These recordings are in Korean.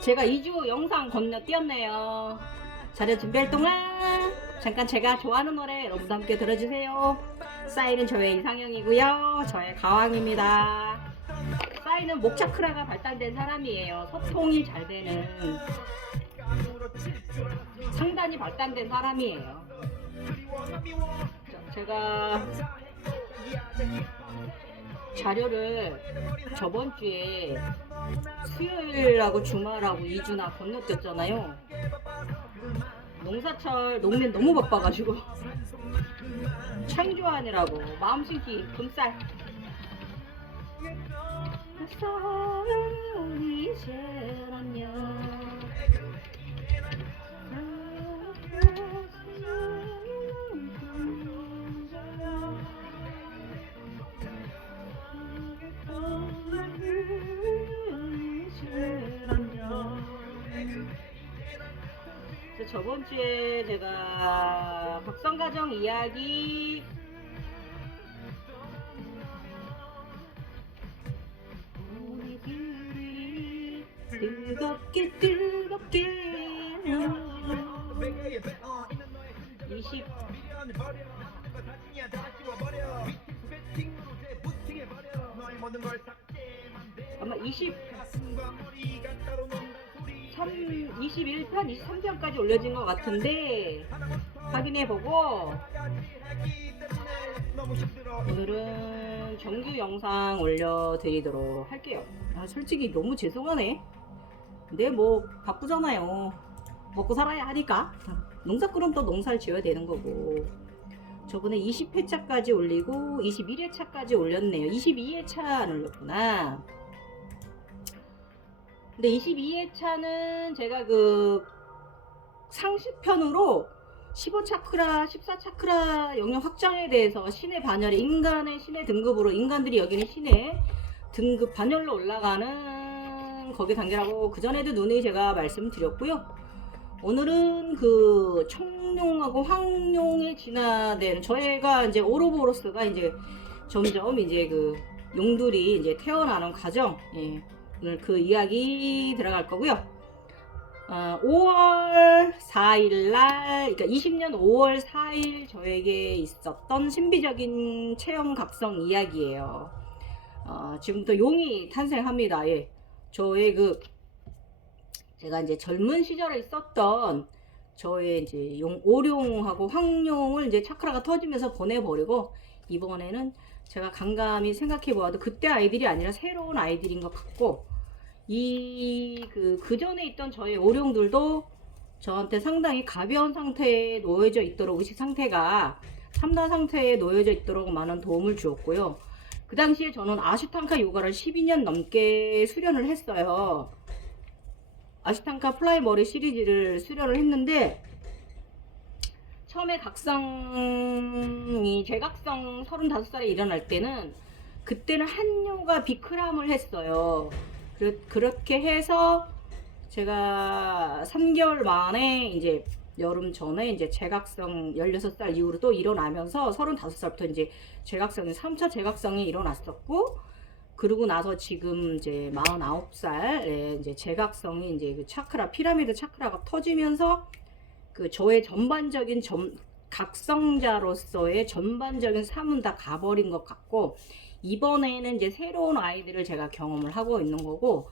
제가 2주 영상 건너뛰었네요. 자료 준비할 동안 잠깐 제가 좋아하는 노래 여러분도 함께 들어주세요. 싸이는 저의 이상형이고요. 저의 가왕입니다. 싸이는 목 차크라가 발달된 사람이에요. 소통이 잘 되는 상단이 발달된 사람이에요. 제가 자료를 저번 주에 수요일하고 주말하고 2주나 건너뛰었잖아요. 농사철 농민 너무 바빠가지고 창조하느라고 마음 심기 금쌀 저번 주에 제가 각성가정 이야기 뜨겁게 20 아마 21편, 23편까지 올려진 것 같은데 확인해보고 오늘은 정규 영상 올려드리도록 할게요. 솔직히 너무 죄송하네. 근데 뭐 바쁘잖아요. 먹고 살아야 하니까 농사꾼은 또 농사를 지어야 되는 거고. 저번에 20회차까지 올리고 21회차까지 올렸네요. 22회차 안 올렸구나. 근데 22회차는 제가 그 상시편으로 15차크라, 14차크라 영역 확장에 대해서 신의 반열에 인간의 신의 등급으로 인간들이 여기는 신의 등급 반열로 올라가는 거기 단계라고 그전에도 누누이 제가 말씀드렸고요. 오늘은 그 청룡하고 황룡에 진화된 저희가 이제 오로보로스가 이제 점점 이제 그 용들이 이제 태어나는 과정, 예, 오늘 그 이야기 들어갈 거고요. 5월 4일날, 그러니까 20년 5월 4일 저에게 있었던 신비적인 체험 각성 이야기예요. 지금부터 용이 탄생합니다. 예, 저의 그 제가 이제 젊은 시절에 있었던 저의 이제 오룡하고 황룡을 이제 차크라가 터지면서 보내버리고 이번에는 제가 감감히 생각해 보아도 그때 아이들이 아니라 새로운 아이들인 것 같고 그 전에 있던 저의 오룡들도 저한테 상당히 가벼운 상태에 놓여져 있도록 의식 상태가 3단 상태에 놓여져 있도록 많은 도움을 주었고요. 그 당시에 저는 아슈탕카 요가를 12년 넘게 수련을 했어요. 아슈탕카 플라이 머리 시리즈를 수련을 했는데 처음에 각성이 제각성 35살에 일어날 때는 그때는 한요가 비크람을 했어요. 그렇게 해서 제가 3개월 만에 이제 여름 전에 이제 제각성 16살 이후로 또 일어나면서 35살부터 이제 제각성이 3차 제각성이 일어났었고 그러고 나서 지금 이제 49살에 이제 제각성이 이제 그 차크라 피라미드 차크라가 터지면서 그 저의 전반적인 각성자로서의 전반적인 삶은 다 가버린 것 같고 이번에는 이제 새로운 아이들을 제가 경험을 하고 있는 거고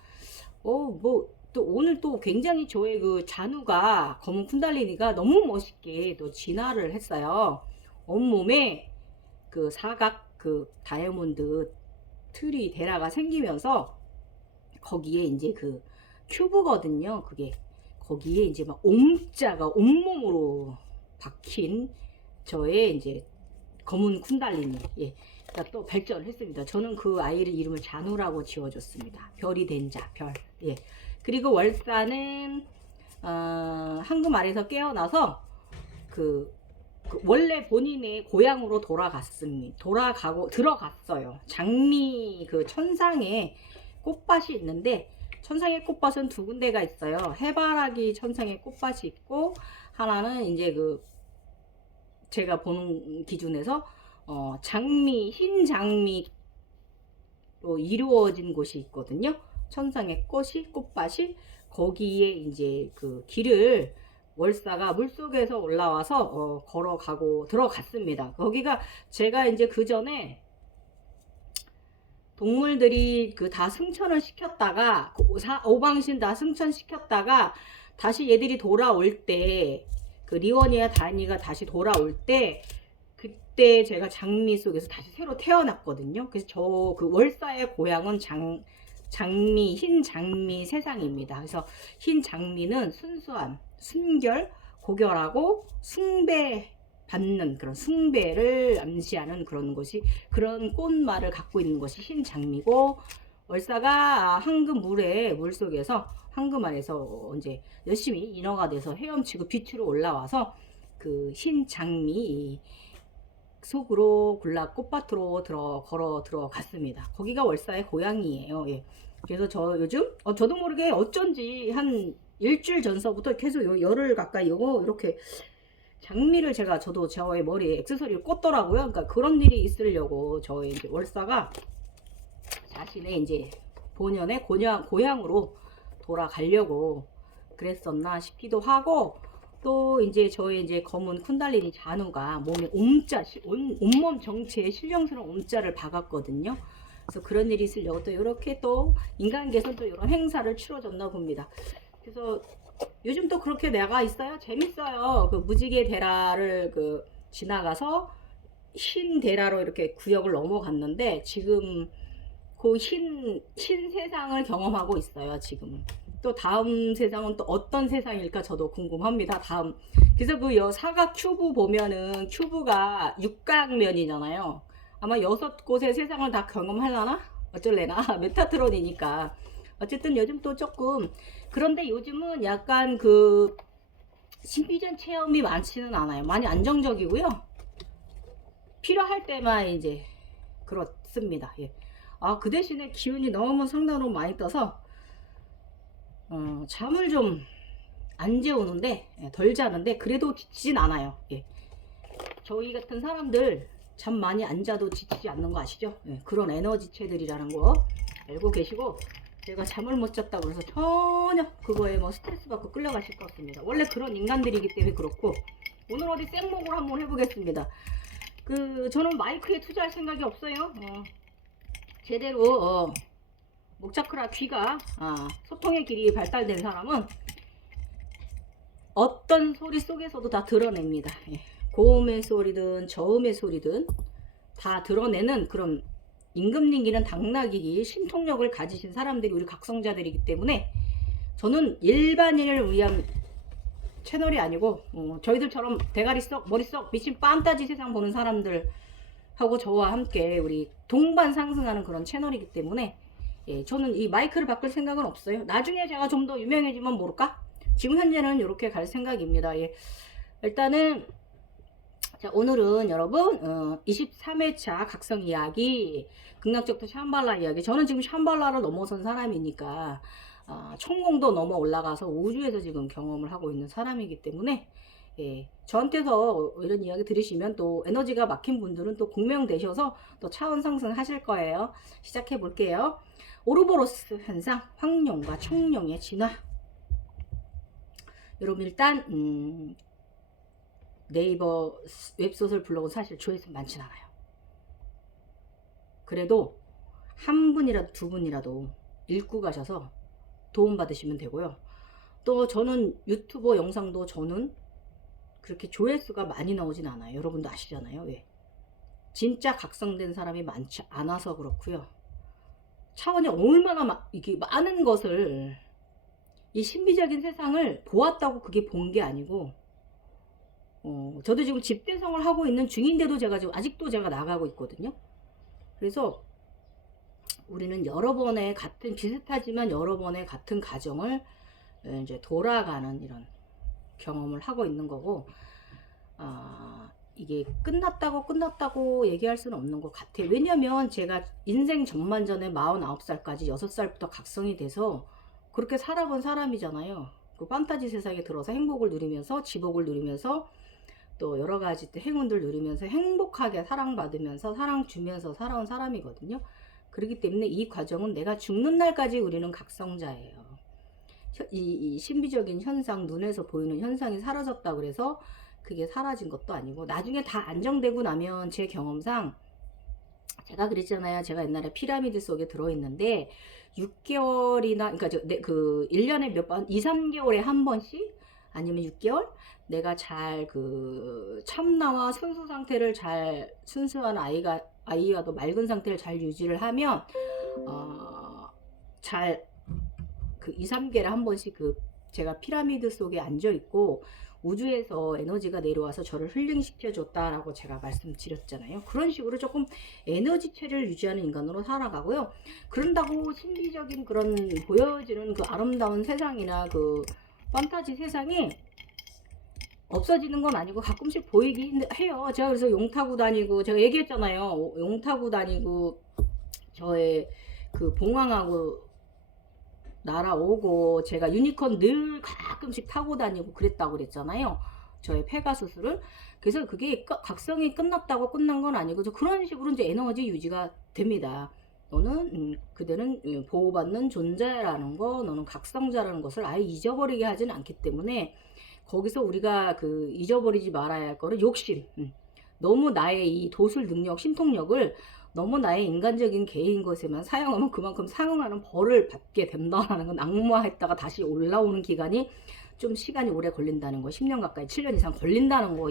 뭐 또 오늘 또 굉장히 저의 그 잔우가 검은 쿤달리니가 너무 멋있게 또 진화를 했어요. 온몸에 그 사각 그 다이아몬드 틀이 데라가 생기면서 거기에 이제 그 큐브거든요. 그게 거기에 이제 막 옴자가 온몸으로 박힌 저의 이제 검은 쿤달리니, 예, 또 발전을 했습니다. 저는 그 아이를 이름을 잔우라고 지어줬습니다. 별이 된 자, 별. 예. 그리고 월사는 황금 아래에서 깨어나서 그 원래 본인의 고향으로 들어갔어요. 장미 그 천상에 꽃밭이 있는데 천상의 꽃밭은 두 군데가 있어요. 해바라기 천상의 꽃밭이 있고 하나는 이제 그 제가 보는 기준에서 흰 장미로 이루어진 곳이 있거든요. 천상의 꽃밭이 거기에 이제 그 길을 월사가 물속에서 올라와서 걸어가고 들어갔습니다. 거기가 제가 이제 그 전에 동물들이 그 다 승천을 시켰다가 오방신 다 승천시켰다가 다시 얘들이 돌아올 때 그 리원이와 다니가 다시 돌아올 때 그때 제가 장미 속에서 다시 새로 태어났거든요. 그래서 저 그 월사의 고향은 장미, 흰 장미 세상입니다. 그래서 흰 장미는 순수한, 순결, 고결하고 숭배받는 그런 숭배를 암시하는 그런 것이, 그런 꽃말을 갖고 있는 것이 흰 장미고, 월사가 황금 물속에서 황금 안에서 이제 열심히 인어가 돼서 헤엄치고 빛으로 올라와서 그 흰 장미 속으로 꽃밭으로 걸어 들어갔습니다. 거기가 월사의 고향이에요. 예. 그래서 저 요즘 저도 모르게 어쩐지 한 일주일 전서부터 계속 열흘 가까이 이렇게 장미를 저도 저의 머리에 액세서리를 꽂더라고요. 그러니까 그런 일이 있으려고 저의 이제 월사가 자신의 이제 본연의 고향으로 돌아가려고 그랬었나 싶기도 하고, 또 이제 저의 이제 검은 쿤달리니 자누가 몸에 온몸 정체에 신령스러운 옴자를 박았거든요. 그래서 그런 일이 있으려고 또 이렇게 또 인간계에서 또 이런 행사를 치러줬나 봅니다. 그래서 요즘 또 그렇게 나가 있어요. 재밌어요. 그 무지개 대라를 지나가서 흰 대라로 이렇게 구역을 넘어갔는데 지금 그 흰 세상을 경험하고 있어요. 지금 또 다음 세상은 또 어떤 세상일까 저도 궁금합니다. 다음. 그래서 그 사각 큐브 보면은 큐브가 육각면이잖아요. 아마 6곳의 세상을 다 경험하려나? 어쩔래나? 메타트론이니까. 어쨌든 요즘 또 조금, 그런데 요즘은 약간 그 신비전 체험이 많지는 않아요. 많이 안정적이고요. 필요할 때만 이제 그렇습니다. 예. 그 대신에 기운이 너무 상당으로 많이 떠서 잠을 좀 안 재우는데, 덜 자는데 그래도 지치진 않아요. 예. 저희 같은 사람들 잠 많이 안 자도 지치지 않는 거 아시죠? 예. 그런 에너지체들이라는 거 알고 계시고, 제가 잠을 못 잤다고 해서 전혀 그거에 뭐 스트레스 받고 끌려가실 것 같습니다. 원래 그런 인간들이기 때문에 그렇고. 오늘 어디 생목을 한번 해보겠습니다. 저는 마이크에 투자할 생각이 없어요. 제대로 목차크라 귀가 소통의 길이 발달된 사람은 어떤 소리 속에서도 다 드러냅니다. 예. 고음의 소리든 저음의 소리든 다 드러내는 그런 임금님기는 당나귀기 신통력을 가지신 사람들이 우리 각성자들이기 때문에, 저는 일반인을 위한 채널이 아니고 저희들처럼 대가리 썩 머리 썩 미친 빤따지 세상 보는 사람들하고 저와 함께 우리 동반 상승하는 그런 채널이기 때문에, 예, 저는 이 마이크를 바꿀 생각은 없어요. 나중에 제가 좀 더 유명해지면 모를까? 지금 현재는 이렇게 갈 생각입니다. 예. 일단은 자, 오늘은 여러분 23회차 각성 이야기, 극락적도 샴발라 이야기. 저는 지금 샴발라를 넘어선 사람이니까 천공도 넘어 올라가서 우주에서 지금 경험을 하고 있는 사람이기 때문에, 예, 저한테서 이런 이야기 들으시면 또 에너지가 막힌 분들은 또 공명되셔서 또 차원 상승하실 거예요. 시작해 볼게요. 오르보로스 현상, 황룡과 청룡의 진화. 여러분 일단 네이버 웹소설 블로그 사실 조회수 많진 않아요. 그래도 한 분이라도 두 분이라도 읽고 가셔서 도움 받으시면 되고요. 또 저는 유튜버 영상도 저는 그렇게 조회수가 많이 나오진 않아요. 여러분도 아시잖아요. 왜? 진짜 각성된 사람이 많지 않아서 그렇고요. 차원이 얼마나 이게 많은 것을, 이 신비적인 세상을 보았다고 그게 본 게 아니고, 저도 지금 집대성을 하고 있는 중인데도 제가 지금 아직도 제가 나가고 있거든요. 그래서 우리는 여러 번의 비슷하지만 여러 번의 같은 가정을 이제 돌아가는 이런 경험을 하고 있는 거고, 이게 끝났다고 얘기할 수는 없는 것 같아요. 왜냐면 제가 인생 전반전에 49살까지 6살부터 각성이 돼서 그렇게 살아본 사람이잖아요. 그 판타지 세상에 들어서 행복을 누리면서, 지복을 누리면서, 또 여러 가지 또 행운들 누리면서 행복하게 사랑받으면서 사랑 주면서 살아온 사람이거든요. 그렇기 때문에 이 과정은 내가 죽는 날까지 우리는 각성자예요. 이 신비적인 현상, 눈에서 보이는 현상이 사라졌다 그래서 그게 사라진 것도 아니고, 나중에 다 안정되고 나면 제 경험상, 제가 그랬잖아요. 제가 옛날에 피라미드 속에 들어있는데 6개월이나, 그러니까 1년에 몇 번, 2, 3개월에 한 번씩, 아니면 6개월 내가 잘 참나와 순수 상태를 잘, 순수한 아이와도 맑은 상태를 잘 유지를 하면 잘 2, 3개월에 한 번씩 제가 피라미드 속에 앉아 있고 우주에서 에너지가 내려와서 저를 힐링시켜 줬다라고 제가 말씀드렸잖아요. 그런 식으로 조금 에너지체를 유지하는 인간으로 살아가고요. 그런다고 신비적인 그런 보여지는 아름다운 세상이나 판타지 세상이 없어지는 건 아니고 가끔씩 보이긴 해요. 제가 그래서 용 타고 다니고, 제가 얘기했잖아요. 용 타고 다니고 저의 봉황하고 날아오고, 제가 유니콘 늘 가끔씩 타고 다니고 그랬다고 그랬잖아요. 저의 페가수스를. 그래서 그게 각성이 끝났다고 끝난 건 아니고, 그런 식으로 이제 에너지 유지가 됩니다. 너는 그대는 보호받는 존재라는 거, 너는 각성자라는 것을 아예 잊어버리게 하지는 않기 때문에, 거기서 우리가 잊어버리지 말아야 할 거는 욕심. 너무 나의 이 도술 능력, 신통력을 너무 나의 인간적인 개인 것에만 사용하면 그만큼 상응하는 벌을 받게 된다는 건, 악마했다가 다시 올라오는 기간이 좀 시간이 오래 걸린다는 거, 10년 가까이 7년 이상 걸린다는 거,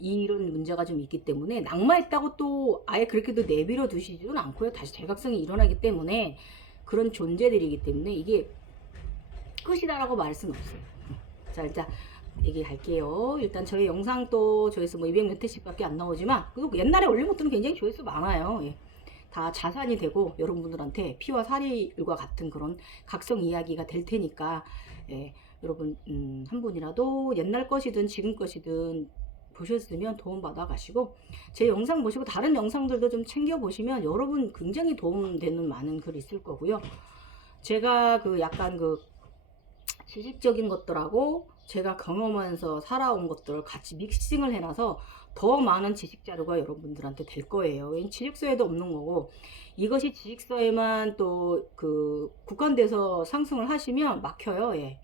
이런 문제가 좀 있기 때문에, 낙마했다고 또 아예 그렇게도 내버려 두시지는 않고요. 다시 재각성이 일어나기 때문에, 그런 존재들이기 때문에 이게 끝이다라고 말할 수는 없어요. 자, 일단 얘기할게요. 일단 저희 영상 또 조회수 200몇 회씩 밖에 안 나오지만, 옛날에 올린 것들은 굉장히 조회수 많아요. 예. 다 자산이 되고 여러분들한테 피와 살일과 같은 그런 각성 이야기가 될 테니까, 예, 여러분 한 분이라도 옛날 것이든 지금 것이든 보셨으면 도움 받아 가시고, 제 영상 보시고 다른 영상들도 좀 챙겨 보시면 여러분 굉장히 도움되는 많은 글이 있을 거고요. 제가 약간 지식적인 것들하고 제가 경험하면서 살아온 것들을 같이 믹싱을 해놔서 더 많은 지식 자료가 여러분들한테 될 거예요. 지식서에도 없는 거고, 이것이 지식서에만 또 국한돼서 상승을 하시면 막혀요. 예.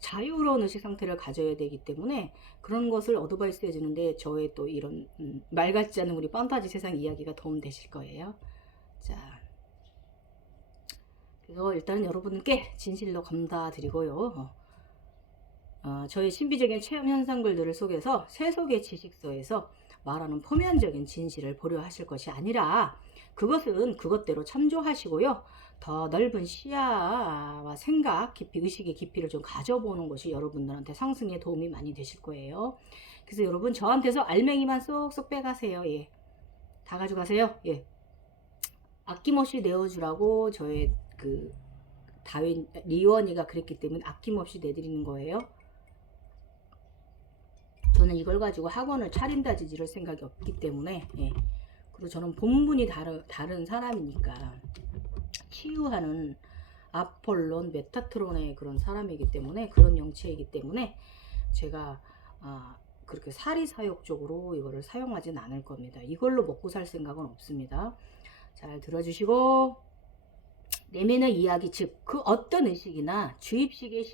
자유로운 의식 상태를 가져야 되기 때문에 그런 것을 어드바이스 해주는데, 저의 또 이런 말 같지 않은 우리 판타지 세상 이야기가 도움 되실 거예요. 자, 그래서 일단은 여러분께 진실로 감사드리고요. 저의 신비적인 체험 현상글들을 속에서 세속의 지식서에서 말하는 포면적인 진실을 보려 하실 것이 아니라, 그것은 그것대로 참조하시고요. 더 넓은 시야와 생각 깊이, 의식의 깊이를 좀 가져보는 것이 여러분들한테 상승에 도움이 많이 되실 거예요. 그래서 여러분, 저한테서 알맹이만 쏙쏙 빼가세요. 예. 다 가져가세요. 예. 아낌없이 내어주라고 저의 다윈 리원이가 그랬기 때문에 아낌없이 내드리는 거예요. 저는 이걸 가지고 학원을 차린다지 이럴 생각이 없기 때문에, 예. 그리고 저는 본분이 다른 사람이니까, 치유하는 아폴론, 메타트론의 그런 사람이기 때문에, 그런 영체이기 때문에 제가 그렇게 사리사욕적으로 이거를 사용하진 않을 겁니다. 이걸로 먹고 살 생각은 없습니다. 잘 들어주시고, 내면의 이야기, 즉 그 어떤 의식이나 주입식의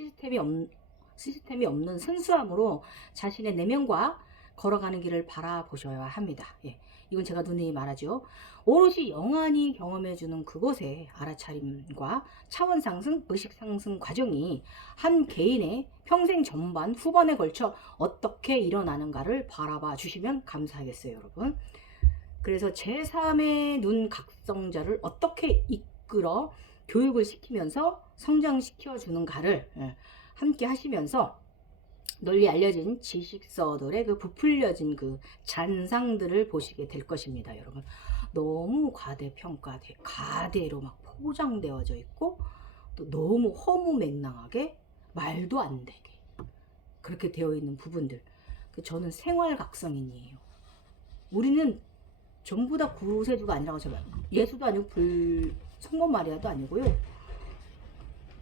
시스템이 없는 순수함으로 자신의 내면과 걸어가는 길을 바라보셔야 합니다. 예, 이건 제가 누누이 말하죠. 오롯이 영안이 경험해주는 그곳의 알아차림과 차원 상승, 의식 상승 과정이 한 개인의 평생 전반 후반에 걸쳐 어떻게 일어나는가를 바라봐 주시면 감사하겠어요, 여러분. 그래서 제3의 눈 각성자를 어떻게 이끌어 교육을 시키면서 성장시켜 주는가를 함께 하시면서 널리 알려진 지식서들의 부풀려진 잔상들을 보시게 될 것입니다, 여러분. 너무 가대로 막 포장되어져 있고, 또 너무 허무맹랑하게 말도 안 되게 그렇게 되어 있는 부분들. 저는 생활각성인이에요. 우리는 전부 다 구세주가 아니라고 제가, 예수도 아니고 성모 마리아도 아니고요,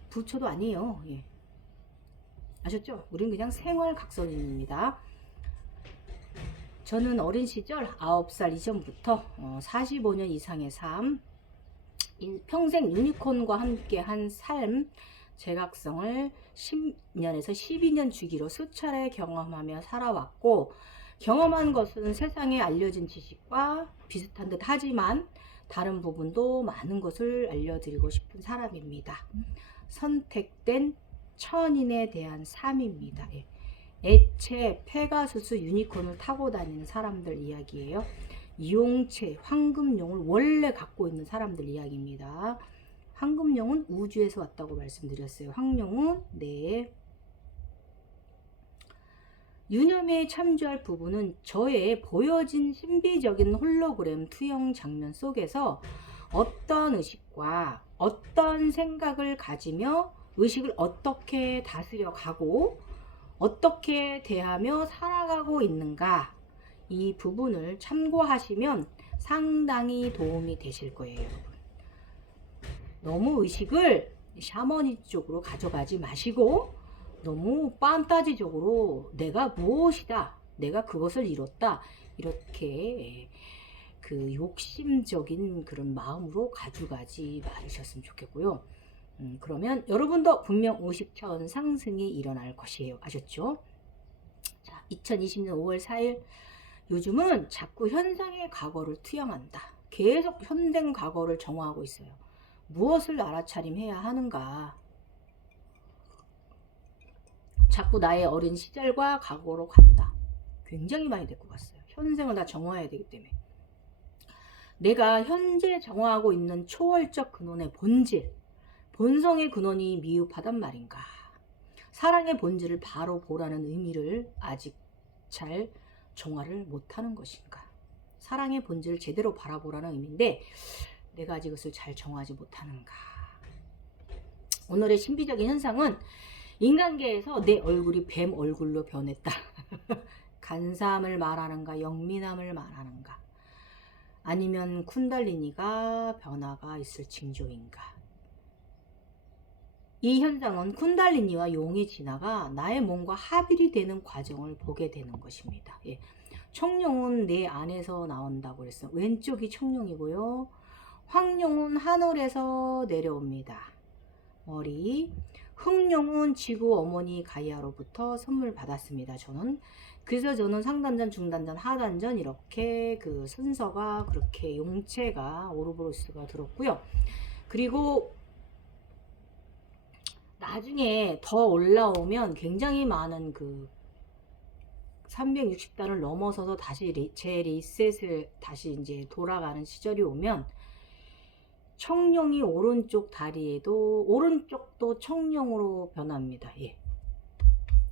부처도 아니에요. 예. 아셨죠? 우린 그냥 생활각성인입니다. 저는 어린 시절 9살 이전부터 45년 이상의 삶, 평생 유니콘과 함께 한 삶, 제각성을 10년에서 12년 주기로 수차례 경험하며 살아왔고, 경험한 것은 세상에 알려진 지식과 비슷한 듯 하지만 다른 부분도 많은 것을 알려드리고 싶은 사람입니다. 선택된 천인에 대한 삶입니다. 예. 애체, 페가수스, 유니콘을 타고 다니는 사람들 이야기예요. 용체, 황금용을 원래 갖고 있는 사람들 이야기입니다. 황금용은 우주에서 왔다고 말씀드렸어요. 황룡은 네. 유념회에 참조할 부분은 저의 보여진 신비적인 홀로그램 투영 장면 속에서 어떤 의식과 어떤 생각을 가지며 의식을 어떻게 다스려 가고 어떻게 대하며 살아가고 있는가, 이 부분을 참고하시면 상당히 도움이 되실 거예요, 여러분. 너무 의식을 샤머니 쪽으로 가져가지 마시고 너무 판타지적으로 내가 무엇이다, 내가 그것을 이뤘다, 이렇게 그 욕심적인 그런 마음으로 가져가지 말으셨으면 좋겠고요. 그러면 여러분도 분명 의식차원 상승이 일어날 것이에요. 아셨죠? 자, 2020년 5월 4일 요즘은 자꾸 현상의 과거를 투영한다. 계속 현생 과거를 정화하고 있어요. 무엇을 알아차림해야 하는가? 자꾸 나의 어린 시절과 과거로 간다. 굉장히 많이 데리고 갔어요. 현생을 다 정화해야 되기 때문에. 내가 현재 정화하고 있는 초월적 근원의 본질, 본성의 근원이 미흡하단 말인가? 사랑의 본질을 바로 보라는 의미를 아직 잘 정화를 못하는 것인가? 사랑의 본질을 제대로 바라보라는 의미인데 내가 아직 그것을 잘 정화하지 못하는가? 오늘의 신비적인 현상은 인간계에서 내 얼굴이 뱀 얼굴로 변했다. 간사함을 말하는가, 영민함을 말하는가, 아니면 쿤달리니가 변화가 있을 징조인가? 이 현상은 쿤달리니와 용이 지나가 나의 몸과 합일이 되는 과정을 보게 되는 것입니다. 예. 청룡은 내 안에서 나온다고 그랬어요. 왼쪽이 청룡이고요. 황룡은 하늘에서 내려옵니다. 머리. 흑룡은 지구 어머니 가이아로부터 선물 받았습니다. 그래서 저는 상단전, 중단전, 하단전 이렇게 그 순서가 그렇게 용체가 오르브로스가 들었고요. 그리고 나중에 더 올라오면 굉장히 많은 그 360단을 넘어서서 다시 제 리셋을 다시 이제 돌아가는 시절이 오면 청룡이 오른쪽 다리에도 오른쪽도 청룡으로 변합니다. 예.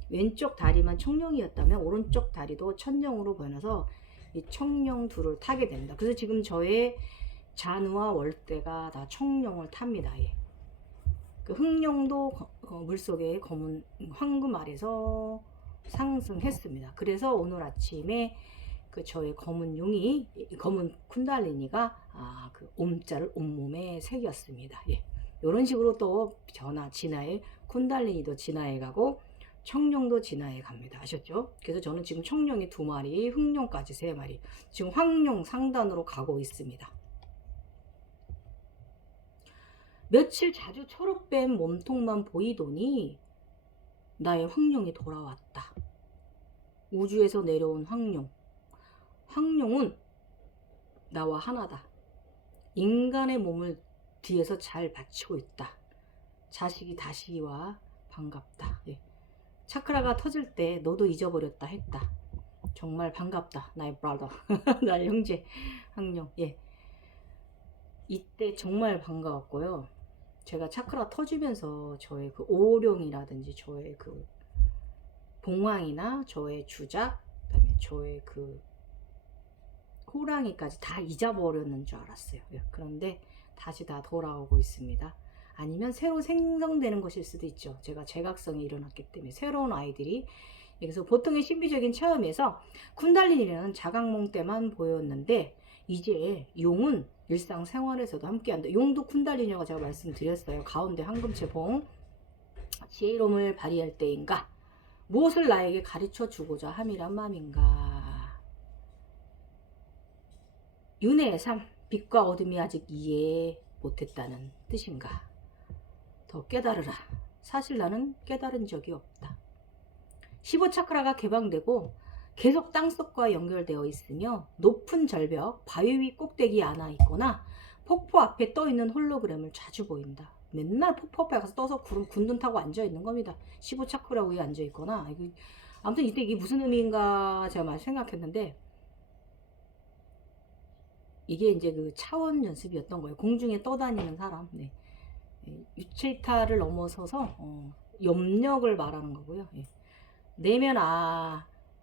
왼쪽 다리만 청룡이었다면 오른쪽 다리도 천룡으로 변해서 이 청룡 둘을 타게 됩니다. 그래서 지금 저의 잔우와 월대가 다 청룡을 탑니다. 예. 그 흑룡도 물속에 검은 황금 아래서 상승했습니다. 그래서 오늘 아침에 그 저의 검은 용이, 검은 쿤달리니가 그 옴자를 온몸에 새겼습니다. 예. 이런 식으로 또 변화, 진화해, 쿤달리니도 진화해 가고 청룡도 진화해 갑니다. 아셨죠? 그래서 저는 지금 청룡이 2마리, 흑룡까지 3마리, 지금 황룡 상단으로 가고 있습니다. 며칠 자주 초록뱀 몸통만 보이더니 나의 황룡이 돌아왔다. 우주에서 내려온 황룡. 황룡은 나와 하나다. 인간의 몸을 뒤에서 잘 받치고 있다. 자식이 다시 와 반갑다. 예. 차크라가 터질 때 너도 잊어버렸다 했다. 정말 반갑다. 나의 브라더. 나의 형제 황룡. 예. 이때 정말 반가웠고요. 제가 차크라 터지면서 저의 그 오룡이라든지 저의 그 봉황이나 저의 주작, 그다음에 저의 그 호랑이까지 다 잊어버렸는 줄 알았어요. 그런데 다시 다 돌아오고 있습니다. 아니면 새로 생성되는 것일 수도 있죠. 제가 제각성이 일어났기 때문에 새로운 아이들이. 그래서 보통의 신비적인 체험에서 쿤달리니는 자각몽 때만 보였는데 이제 용은 일상생활에서도 함께한다. 용도 쿤달리니라고 제가 말씀드렸어요. 가운데 황금체 봉. 지혜로움을 발휘할 때인가? 무엇을 나에게 가르쳐 주고자 함이란 마음인가? 윤회의 삶. 빛과 어둠이 아직 이해 못했다는 뜻인가? 더 깨달으라. 사실 나는 깨달은 적이 없다. 15차크라가 개방되고 계속 땅속과 연결되어 있으며 높은 절벽, 바위 위 꼭대기에 안아 있거나 폭포 앞에 떠 있는 홀로그램을 자주 보인다. 맨날 폭포 앞에 가서 떠서 군둔 타고 앉아 있는 겁니다. 15차크라 위에 앉아 있거나. 아무튼 이때 이게 무슨 의미인가 제가 많이 생각했는데, 이게 이제 그 차원 연습이었던 거예요. 공중에 떠다니는 사람. 네. 유체이타를 넘어서서 염력을 말하는 거고요. 예. 내면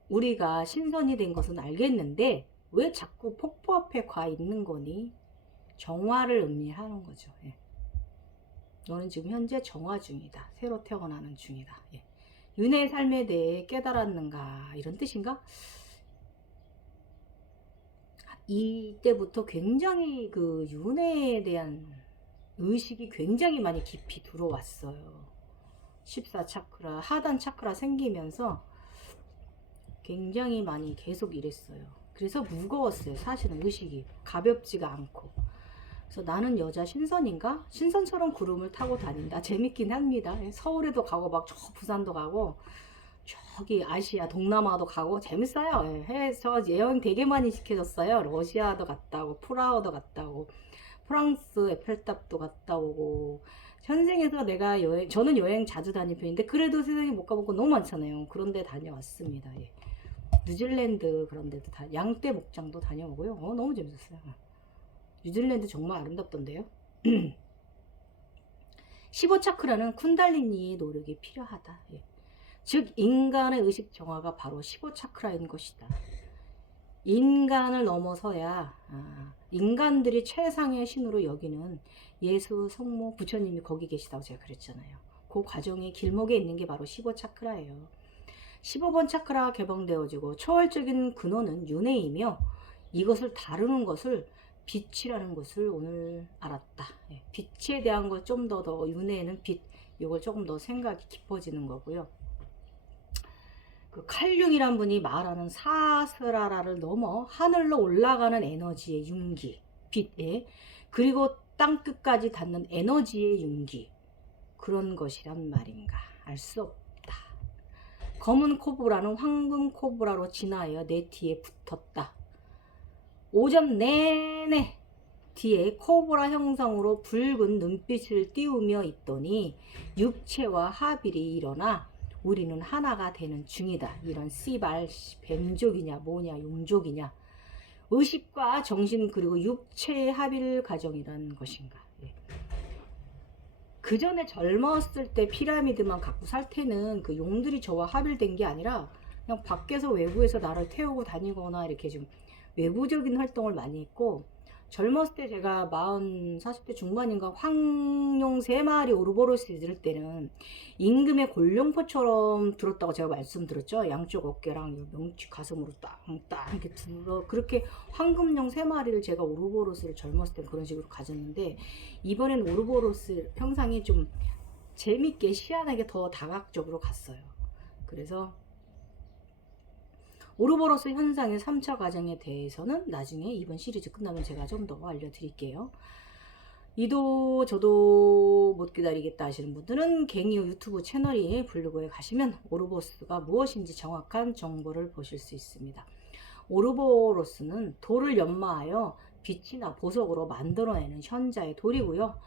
우리가 신선이 된 것은 알겠는데 왜 자꾸 폭포 앞에 가 있는 거니? 정화를 의미하는 거죠. 예. 너는 지금 현재 정화 중이다. 새로 태어나는 중이다. 예. 윤회의 삶에 대해 깨달았는가? 이런 뜻인가? 이때부터 굉장히 그 윤회에 대한 의식이 굉장히 많이 깊이 들어왔어요. 14차크라, 하단 차크라 생기면서 굉장히 많이 계속 이랬어요. 그래서 무거웠어요. 사실은 의식이 가볍지가 않고. 그래서 나는 여자 신선인가? 신선처럼 구름을 타고 다닌다. 재밌긴 합니다. 서울에도 가고 막 저 부산도 가고 저기 아시아 동남아도 가고 재밌어요. 저 여행 되게 많이 시켜줬어요. 러시아도 갔다 오고 프라하도 갔다 오고 프랑스 에펠탑도 갔다 오고. 현생에서 내가 저는 여행 자주 다니는 편인데 그래도 세상에 못 가본 거 너무 많잖아요. 그런데 다녀왔습니다. 예. 뉴질랜드 그런 데도 양떼 목장도 다녀오고요. 너무 재밌었어요. 뉴질랜드 정말 아름답던데요. 15차크라는 쿤달리니의 노력이 필요하다. 예. 즉 인간의 의식 정화가 바로 15차크라인 것이다. 인간을 넘어서야 인간들이 최상의 신으로 여기는 예수, 성모, 부처님이 거기 계시다고 제가 그랬잖아요. 그 과정의 길목에 있는 게 바로 15차크라예요. 15번 차크라가 개방되어지고 초월적인 근원은 윤회이며 이것을 다루는 것을 빛이라는 것을 오늘 알았다. 예, 빛에 대한 것 좀 더 윤회에는 빛, 이걸 조금 더 생각이 깊어지는 거고요. 그 칼융이란 분이 말하는 사스라라를 넘어 하늘로 올라가는 에너지의 윤기, 빛에, 그리고 땅끝까지 닿는 에너지의 윤기, 그런 것이란 말인가 알 수 없다. 검은 코브라는 황금 코브라로 진하여 내 뒤에 붙었다. 오전 내내 뒤에 코브라 형상으로 붉은 눈빛을 띄우며 있더니 육체와 합일이 일어나 우리는 하나가 되는 중이다. 이런 씨발 뱀족이냐 뭐냐 용족이냐, 의식과 정신 그리고 육체의 합일 과정이라는 것인가. 예. 그 전에 젊었을 때 피라미드만 갖고 살 때는 그 용들이 저와 합일된 게 아니라 그냥 밖에서 외부에서 나를 태우고 다니거나 이렇게 좀 외부적인 활동을 많이 했고, 젊었을 때 제가 40대 중반인가 황룡 3마리 오르보로스 들을 때는 임금의 골룡포처럼 들었다고 제가 말씀드렸죠. 양쪽 어깨랑 명치 가슴으로 땅땅 이렇게 들어, 그렇게 황금룡 3마리를 제가 오르보로스를 젊었을 때 그런 식으로 가졌는데, 이번엔 오르보로스 형상이 좀 재밌게 시원하게 더 다각적으로 갔어요. 그래서 오르보로스 현상의 3차 과정에 대해서는 나중에 이번 시리즈 끝나면 제가 좀 더 알려드릴게요. 이도 저도 못 기다리겠다 하시는 분들은 갱이오 유튜브 채널이 블로그에 가시면 오르보로스가 무엇인지 정확한 정보를 보실 수 있습니다. 오르보로스는 돌을 연마하여 빛이나 보석으로 만들어내는 현자의 돌이고요.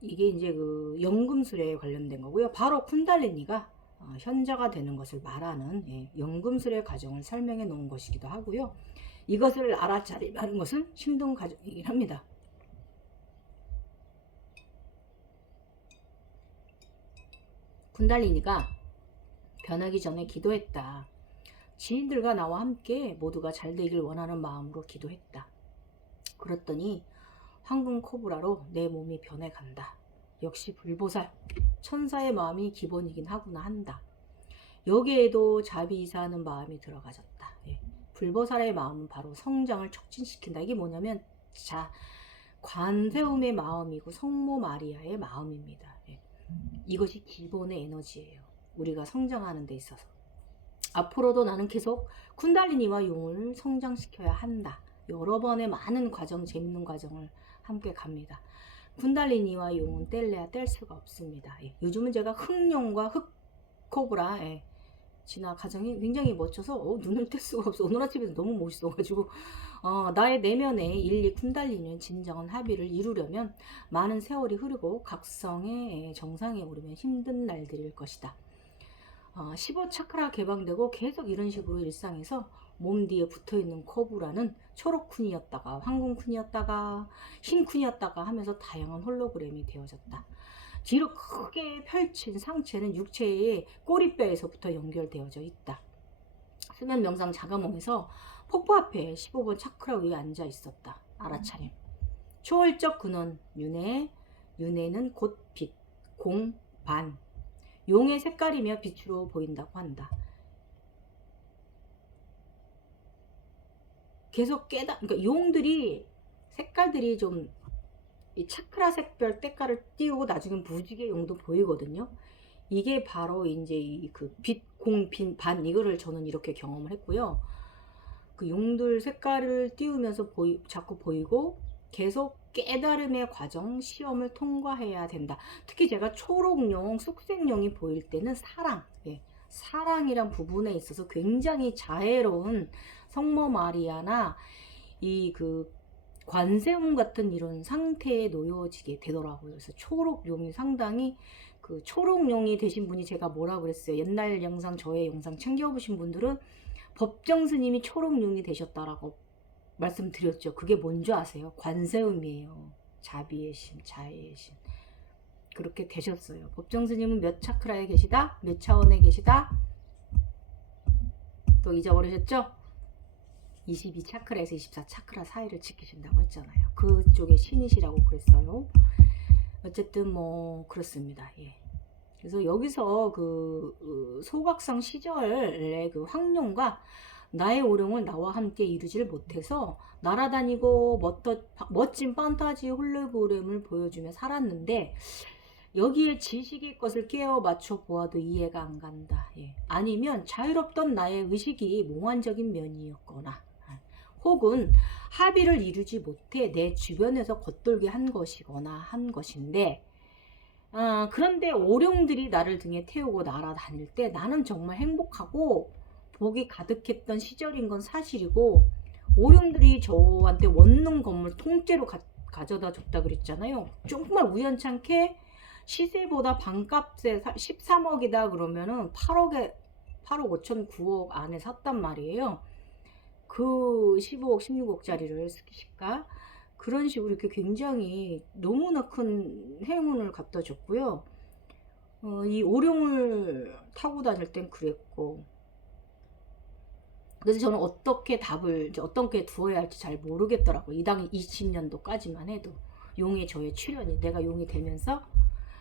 이게 이제 그 연금술에 관련된 거고요. 바로 쿤달리니가 현자가 되는 것을 말하는 연금술의 과정을 설명해 놓은 것이기도 하고요. 이것을 알아차리는 것은 힘든 과정이긴 합니다. 쿤달리니가 변하기 전에 기도했다. 지인들과 나와 함께 모두가 잘 되길 원하는 마음으로 기도했다. 그랬더니 황금 코브라로 내 몸이 변해간다. 역시 불보살, 천사의 마음이 기본이긴 하구나 한다. 여기에도 자비이사하는 마음이 들어가졌다. 예. 불보살의 마음은 바로 성장을 촉진시킨다. 이게 뭐냐면 관세음의 마음이고 성모 마리아의 마음입니다. 예. 이것이 기본의 에너지예요. 우리가 성장하는 데 있어서. 앞으로도 나는 계속 쿤달리니와 용을 성장시켜야 한다. 여러 번의 많은 과정, 재밌는 과정을 함께 갑니다. 쿤달리니와 용은 뗄래야 뗄 수가 없습니다. 예. 요즘은 제가 흑룡과 흑코브라 진화 가정이 굉장히 멋져서 눈을 뗄 수가 없어. 오늘 아침에도 너무 멋있어가지고 나의 내면의 1, 2 쿤달리니는 진정한 합의를 이루려면 많은 세월이 흐르고 각성의 정상에 오르면 힘든 날들일 것이다. 15 차크라 개방되고 계속 이런 식으로 일상에서 몸 뒤에 붙어있는 코브라는 초록 쿤이었다가 황금 쿤이었다가 흰 쿤이었다가 하면서 다양한 홀로그램이 되어졌다. 뒤로 크게 펼친 상체는 육체의 꼬리뼈에서부터 연결되어져 있다. 수면 명상 자가몽에서 폭포 앞에 15번 차크라 위에 앉아 있었다. 알아차림. 초월적 근원 윤회는 곧 빛, 공, 반. 용의 색깔이며 빛으로 보인다고 한다. 계속 그러니까 용들이 색깔들이 좀 이 차크라 색별 때깔을 띄우고 나중에 무지개 용도 보이거든요. 이게 바로 이제 이 그 빛, 공, 반 이거를 저는 이렇게 경험을 했고요. 그 용들 색깔을 띄우면서 자꾸 보이고 계속 깨달음의 과정, 시험을 통과해야 된다. 특히 제가 초록용, 쑥색용이 보일 때는 사랑이란 부분에 있어서 굉장히 자애로운 성모 마리아나 이 그 관세음 같은 이런 상태에 놓여지게 되더라고요. 그래서 초록용이 상당히 그 초록용이 되신 분이 제가 뭐라 그랬어요. 옛날 영상 저의 영상 챙겨보신 분들은 법정 스님이 초록용이 되셨다라고 말씀드렸죠. 그게 뭔지 아세요? 관세음이에요. 자비의 신, 자애의 신. 그렇게 되셨어요. 법정 스님은 몇 차크라에 계시다? 몇 차원에 계시다? 또 잊어버리셨죠? 22 차크라에서 24 차크라 사이를 지키신다고 했잖아요. 그쪽의 신이시라고 그랬어요. 어쨌든 뭐 그렇습니다. 예. 그래서 여기서 그 소각성 시절의 그 황룡과 나의 오룡을 나와 함께 이루질 못해서 날아다니고 멋진 판타지 홀로그램을 보여주며 살았는데 여기에 지식의 것을 깨어 맞춰 보아도 이해가 안 간다. 예. 아니면 자유롭던 나의 의식이 몽환적인 면이었거나 혹은 합의를 이루지 못해 내 주변에서 겉돌게 한 것인데 그런데 오룡들이 나를 등에 태우고 날아다닐 때 나는 정말 행복하고 복이 가득했던 시절인 건 사실이고 오룡들이 저한테 원룸 건물 통째로 가져다 줬다 그랬잖아요. 정말 우연찮게 시세보다 반값에 13억이다 그러면은 8억 5천 9억 안에 샀단 말이에요. 그 15억 16억짜리를 시가 그런 식으로 이렇게 굉장히 너무나 큰 행운을 갖다 줬고요. 이 오룡을 타고 다닐 땐 그랬고 그래서 저는 어떻게 두어야 할지 잘 모르겠더라고요. 이 당 20년도까지만 해도 용의 저의 출현이 내가 용이 되면서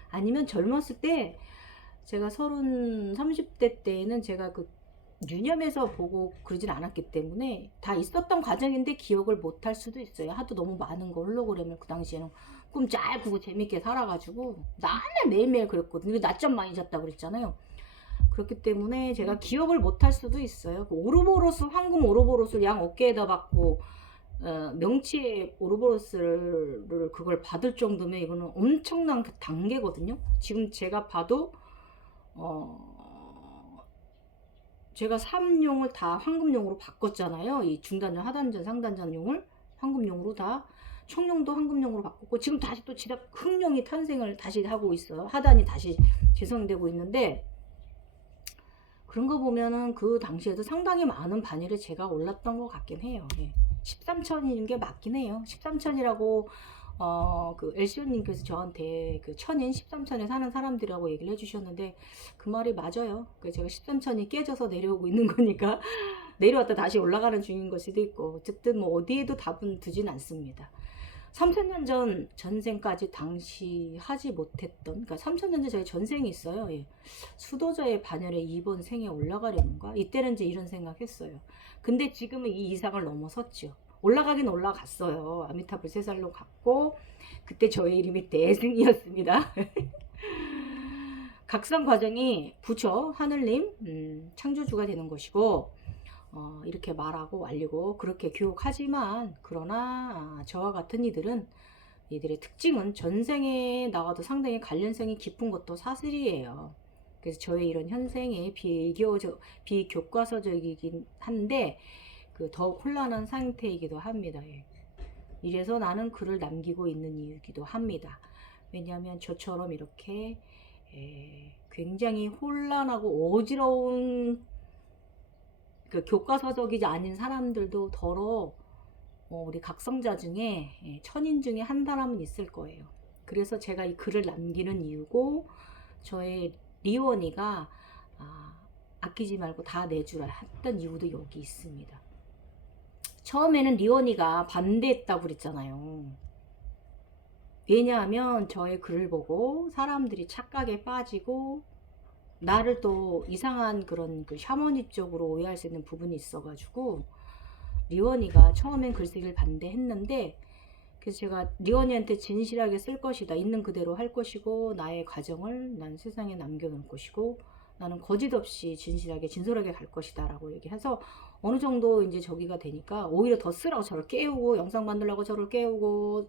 아니면 젊었을 때 제가 30대 때에는 제가 그 유념해서 보고 그러진 않았기 때문에 다 있었던 과정인데 기억을 못할 수도 있어요. 하도 너무 많은 거 홀로그램을 그 당시에는 꿈 잘 꾸고 재밌게 살아가지고 나는 매일매일 그랬거든요. 낮잠 많이 잤다 그랬잖아요. 그렇기 때문에 제가 기억을 못할 수도 있어요. 그 오르보로스 황금 오르보로스를 양 어깨에다 받고 명치의 오르보로스를 그걸 받을 정도면 이거는 엄청난 단계거든요. 지금 제가 봐도 제가 3용을 다 황금용으로 바꿨잖아요. 이 중단전, 하단전, 상단전용을 황금용으로 다 청룡도 황금용으로 바꿨고 지금 다시 또 흑룡이 탄생을 다시 하고 있어요. 하단이 다시 재성되고 있는데 그런 거 보면은 그 당시에도 상당히 많은 반열에 제가 올랐던 것 같긴 해요. 예. 13천인 게 맞긴 해요. 13천이라고 그 엘시오님께서 저한테 그 천인 13천에 사는 사람들이라고 얘기를 해주셨는데 그 말이 맞아요. 제가 13천이 깨져서 내려오고 있는 거니까 내려왔다 다시 올라가는 중인 걸 수도 있고 어쨌든 뭐 어디에도 답은 두진 않습니다. 3000년 전 전생까지 당시 하지 못했던 그러니까 3000년 전 제가 전생이 있어요. 예. 수도자의 반열에 이번 생에 올라가려는가? 이때는 이제 이런 생각했어요. 근데 지금은 이 이상을 넘어섰죠. 올라가긴 올라갔어요. 아미타불 3살로 갔고 그때 저의 이름이 대승이었습니다. 각성 과정이 부처 하늘님 창조주가 되는 것이고 이렇게 말하고 알리고 그렇게 교육하지만 그러나 저와 같은 이들은 얘들의 특징은 전생에 나와도 상당히 관련성이 깊은 것도 사실이에요. 그래서 저의 이런 현생에 비교과서적이긴 한데 더욱 혼란한 상태이기도 합니다. 예. 이래서 나는 글을 남기고 있는 이유이기도 합니다. 왜냐하면 저처럼 이렇게 굉장히 혼란하고 어지러운 교과서적이지 아닌 사람들도 더러 우리 각성자 중에 천인 중에 한 사람은 있을 거예요. 그래서 제가 이 글을 남기는 이유고 저의 리원이가 아끼지 말고 다 내주라 했던 이유도 여기 있습니다. 처음에는 리원이가 반대했다고 그랬잖아요. 왜냐하면 저의 글을 보고 사람들이 착각에 빠지고 나를 또 이상한 그런 샤머니 쪽으로 오해할 수 있는 부분이 있어가지고 리원이가 처음엔 글쓰기를 반대했는데, 그래서 제가 리원이한테 진실하게 쓸 것이다, 있는 그대로 할 것이고 나의 가정을 난 세상에 남겨놓을 것이고 나는 거짓 없이 진실하게 진솔하게 갈 것이다 라고 얘기해서 어느 정도 이제 저기가 되니까 오히려 더 쓰라고 저를 깨우고 영상 만들라고 저를 깨우고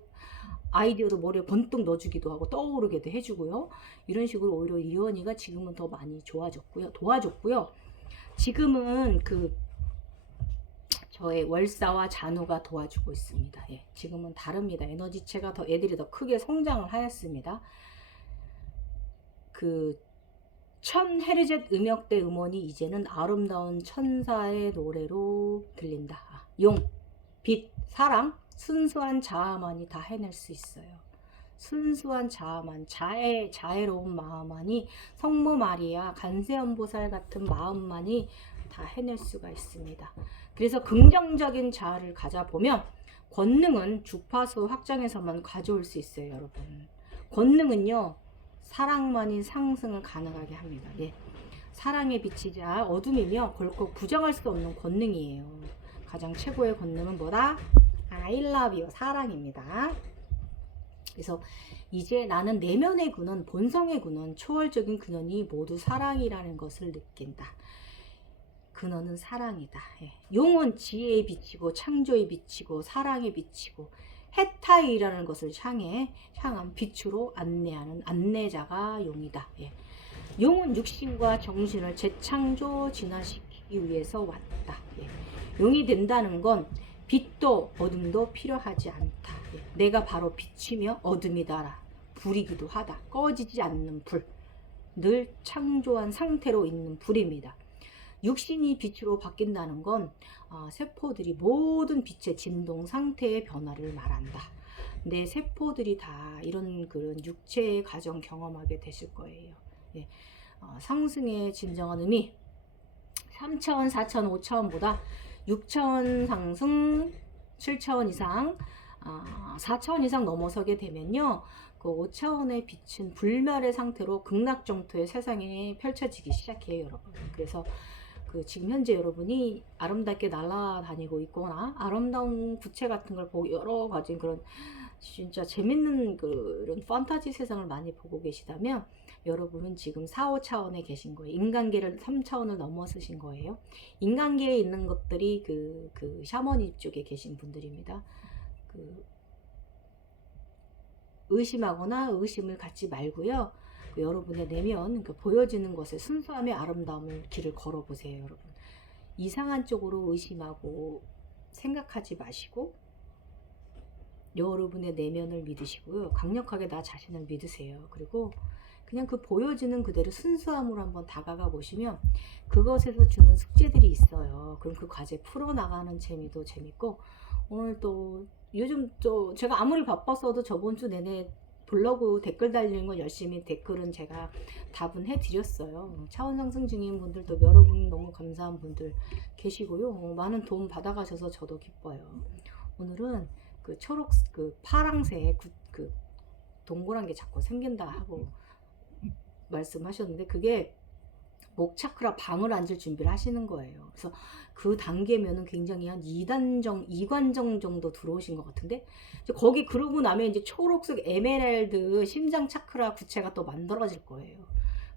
아이디어도 머리에 번뜩 넣어주기도 하고 떠오르게도 해주고요. 이런 식으로 오히려 리원이가 지금은 더 많이 좋아졌고요, 도와줬고요. 지금은 저의 월사와 잔우가 도와주고 있습니다. 예, 지금은 다릅니다. 에너지체가 애들이 더 크게 성장을 하였습니다. 천 헤르젯 음역대 음원이 이제는 아름다운 천사의 노래로 들린다. 용, 빛, 사랑, 순수한 자아만이 다 해낼 수 있어요. 순수한 자아만, 자애로운 마음만이, 성모 마리아, 간세음보살 같은 마음만이 다 해낼 수가 있습니다. 그래서 긍정적인 자아를 가져보면 권능은 주파수 확장에서만 가져올 수 있어요, 여러분. 권능은요, 사랑만이 상승을 가능하게 합니다. 예. 사랑에 비치자 어둠이며 결코 부정할 수 없는 권능이에요. 가장 최고의 권능은 뭐다? I love you, 사랑입니다. 그래서 이제 나는 내면의 근원, 본성의 근원, 초월적인 근원이 모두 사랑이라는 것을 느낀다. 근원은 사랑이다. 예. 용은 지혜에 비치고 창조에 비치고 사랑에 비치고 해타이라는 것을 향한 빛으로 안내하는 안내자가 용이다. 예. 용은 육신과 정신을 재창조 진화시키기 위해서 왔다. 예. 용이 된다는 건 빛도 어둠도 필요하지 않다. 예. 내가 바로 빛이며 어둠이다라. 불이기도 하다. 꺼지지 않는 불. 늘 창조한 상태로 있는 불입니다. 육신이 빛으로 바뀐다는 건 세포들이 모든 빛의 진동 상태의 변화를 말한다. 내 세포들이 다 이런 그런 육체의 과정 경험하게 되실 거예요. 예. 상승의 진정한 의미 3차원, 4차원, 5차원보다 6차원 상승, 7차원 이상, 4차원 이상 넘어서게 되면요, 그 5차원의 빛은 불멸의 상태로 극락정토의 세상에 펼쳐지기 시작해요, 여러분. 그래서 지금 현재 여러분이 아름답게 날아다니고 있거나 아름다운 구체 같은 걸 보고 여러 가지 그런 진짜 재밌는 그런 판타지 세상을 많이 보고 계시다면 여러분은 지금 4, 5차원에 계신 거예요. 인간계를 3차원을 넘어서신 거예요. 인간계에 있는 것들이 샤머니 쪽에 계신 분들입니다. 의심하거나 의심을 갖지 말고요. 여러분의 내면 보여지는 것에 순수함의 아름다움을 길을 걸어보세요, 여러분. 이상한 쪽으로 의심하고 생각하지 마시고 여러분의 내면을 믿으시고요. 강력하게 나 자신을 믿으세요. 그리고 그냥 보여지는 그대로 순수함으로 한번 다가가 보시면 그것에서 주는 숙제들이 있어요. 그럼 그 과제 풀어나가는 재미도 재밌고, 오늘 또 요즘 또 제가 아무리 바빴어도 저번 주 내내 블로그 댓글 달리는 거 열심히 댓글은 제가 답은 해드렸어요. 차원 상승 중인 분들도 여러분 너무 감사한 분들 계시고요. 많은 도움 받아가셔서 저도 기뻐요. 오늘은 파랑색 동그란 게 자꾸 생긴다 하고 말씀하셨는데 그게 목 차크라 방을 앉을 준비를 하시는 거예요. 그래서 그 단계면은 굉장히 한 2관정 정도 들어오신 것 같은데, 거기 그러고 나면 이제 초록색 에메랄드 심장 차크라 구체가 또 만들어질 거예요.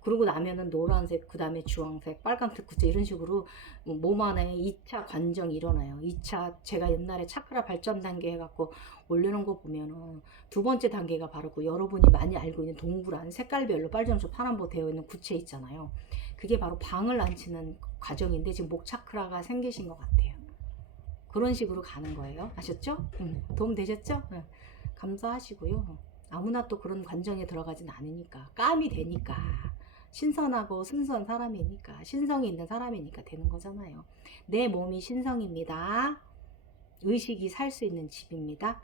그러고 나면은 노란색, 그 다음에 주황색, 빨간색 구체 이런 식으로 몸 안에 2차 관정이 일어나요. 2차 제가 옛날에 차크라 발전 단계 해갖고 올려놓은 거 보면은 두 번째 단계가 바로 그 여러분이 많이 알고 있는 동그란 색깔별로 빨간색 파란보 되어 있는 구체 있잖아요. 그게 바로 방을 안치는 과정인데 지금 목 차크라가 생기신 것 같아요. 그런 식으로 가는 거예요. 아셨죠? 도움 되셨죠? 감사하시고요. 아무나 또 그런 관정에 들어가진 않으니까 깜이 되니까 신선하고 순수한 사람이니까 신성이 있는 사람이니까 되는 거잖아요. 내 몸이 신성입니다. 의식이 살 수 있는 집입니다.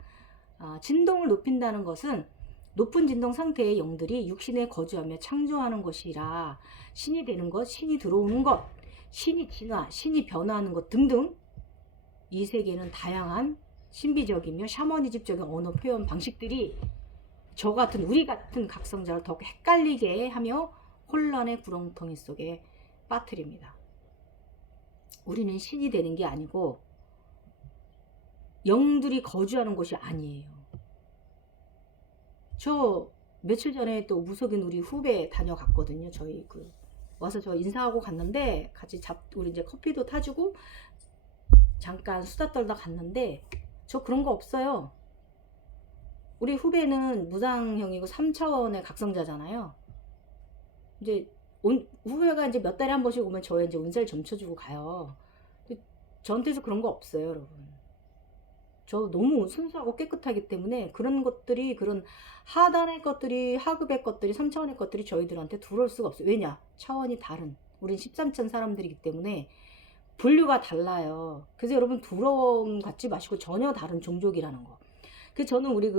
진동을 높인다는 것은 높은 진동 상태의 영들이 육신에 거주하며 창조하는 것이라 신이 되는 것, 신이 들어오는 것, 신이 진화, 신이 변화하는 것 등등 이 세계는 다양한 신비적이며 샤머니즘적인 언어 표현 방식들이 저 같은 우리 같은 각성자를 더욱 헷갈리게 하며 혼란의 구렁텅이 속에 빠뜨립니다. 우리는 신이 되는 게 아니고 영들이 거주하는 곳이 아니에요. 저 며칠 전에 또 무속인 우리 후배 다녀갔거든요. 저희 와서 저 인사하고 갔는데 같이 우리 이제 커피도 타주고 잠깐 수다 떨다 갔는데 저 그런 거 없어요. 우리 후배는 무상형이고 3차원의 각성자잖아요. 이제 후배가 이제 몇 달에 한 번씩 오면 저에 이제 운세를 점쳐주고 가요. 저한테서 그런 거 없어요, 여러분. 저 너무 순수하고 깨끗하기 때문에 그런 것들이 그런 하단의 것들이 하급의 것들이 3차원의 것들이 저희들한테 들어올 수가 없어요. 왜냐? 차원이 다른 우린 13천 사람들이기 때문에 분류가 달라요. 그래서 여러분 두려움 갖지 마시고 전혀 다른 종족이라는 거. 그래서 저는 우리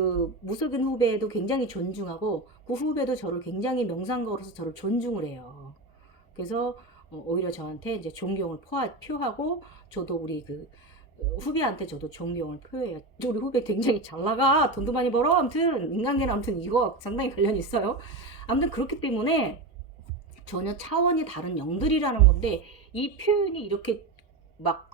무속인 후배도 굉장히 존중하고 그 후배도 저를 굉장히 명상가로서 저를 존중을 해요. 그래서 오히려 저한테 이제 존경을 표하고 저도 우리 후배한테 저도 존경을 표해요. 우리 후배 굉장히 잘 나가, 돈도 많이 벌어. 아무튼 인간계는 아무튼 이거 상당히 관련이 있어요. 아무튼 그렇기 때문에 전혀 차원이 다른 영들이라는 건데 이 표현이 이렇게 막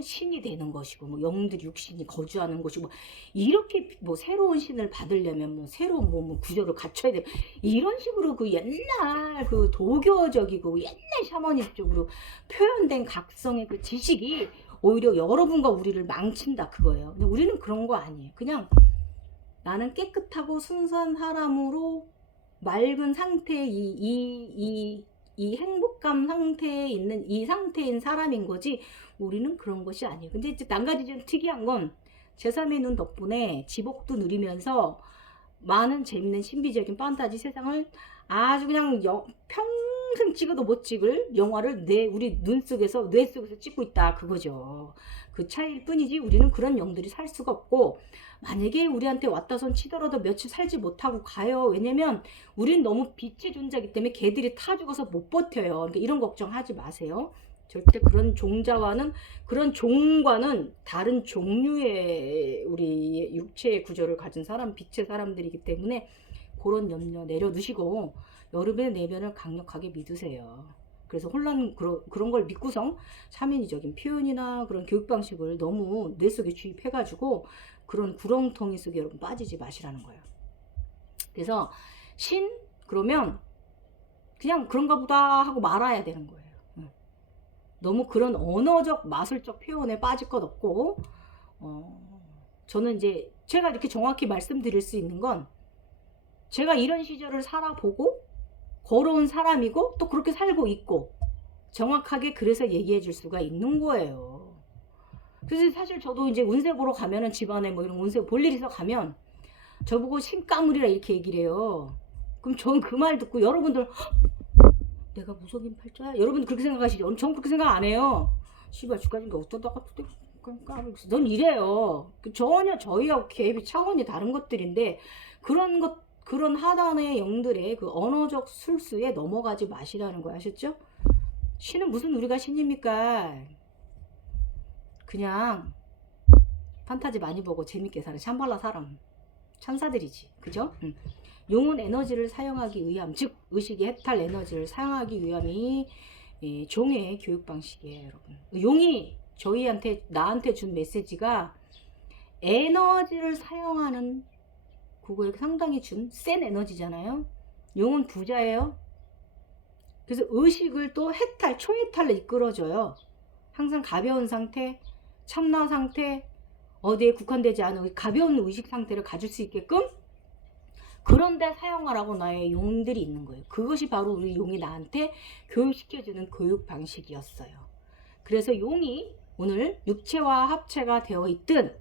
신이 되는 것이고 뭐 영들 육신이 거주하는 곳이고 이렇게 뭐 새로운 신을 받으려면 뭐 새로운 뭐 구조를 갖춰야 돼 이런 식으로 옛날 도교적이고 옛날 샤머니즘적으로 표현된 각성의 지식이 오히려 여러분과 우리를 망친다 그거예요. 근데 우리는 그런 거 아니에요. 그냥 나는 깨끗하고 순수한 사람으로 맑은 상태의 이 행복감 상태에 있는 이 상태인 사람인 거지 우리는 그런 것이 아니에요. 근데 이제 한 가지 좀 특이한 건 제3의 눈 덕분에 지복도 누리면서 많은 재밌는 신비적인 판타지 세상을 아주 그냥 평생 찍어도 못 찍을 영화를 우리 뇌 속에서 찍고 있다 그거죠. 그 차이일 뿐이지 우리는 그런 영들이 살 수가 없고 만약에 우리한테 왔다 손 치더라도 며칠 살지 못하고 가요. 왜냐면 우린 너무 빛의 존재이기 때문에 걔들이 타 죽어서 못 버텨요. 그러니까 이런 걱정하지 마세요. 절대 그런 종자와는 그런 종과는 다른 종류의 우리 육체의 구조를 가진 빛의 사람들이기 때문에 그런 염려 내려두시고 여러분의 내면을 강력하게 믿으세요. 그래서 그런 걸 믿고서 사민이적인 표현이나 그런 교육 방식을 너무 뇌 속에 주입해가지고 그런 구렁텅이 속에 여러분 빠지지 마시라는 거예요. 그래서 그러면 그냥 그런가 보다 하고 말아야 되는 거예요. 너무 그런 언어적 마술적 표현에 빠질 것 없고 저는 이제 제가 이렇게 정확히 말씀드릴 수 있는 건 제가 이런 시절을 살아보고 걸어온 사람이고 또 그렇게 살고 있고 정확하게 그래서 얘기해 줄 수가 있는 거예요. 그래서 사실 저도 이제 운세 보러 가면은 집안에 뭐 이런 운세 볼 일 있어 가면 저보고 신가물이라 이렇게 얘기를 해요. 그럼 저는 그 말 듣고 여러분들 내가 무속인 팔자야? 여러분 그렇게 생각하시죠? 전 그렇게 생각 안 해요. 씨발 주가진 게 어쩌다가 넌 이래요. 전혀 저희하고 갭이 차원이 다른 것들인데 그런 하단의 영들의 그 언어적 술수에 넘어가지 마시라는 거 아셨죠? 신은 무슨 우리가 신입니까? 그냥 판타지 많이 보고 재밌게 사는 샴발라 사람 천사들이지 그죠? 용은 에너지를 사용하기 위함 즉 의식의 해탈 에너지를 사용하기 위함이 종의 교육 방식이에요 여러분. 용이 나한테 준 메시지가 에너지를 사용하는 그거에 상당히 준 센 에너지잖아요. 용은 부자예요. 그래서 의식을 또 해탈, 초해탈로 이끌어줘요. 항상 가벼운 상태, 참나 상태, 어디에 국한되지 않은 가벼운 의식 상태를 가질 수 있게끔 그런데 사용하라고 나의 용들이 있는 거예요. 그것이 바로 우리 용이 나한테 교육시켜주는 교육 방식이었어요. 그래서 용이 오늘 육체와 합체가 되어 있든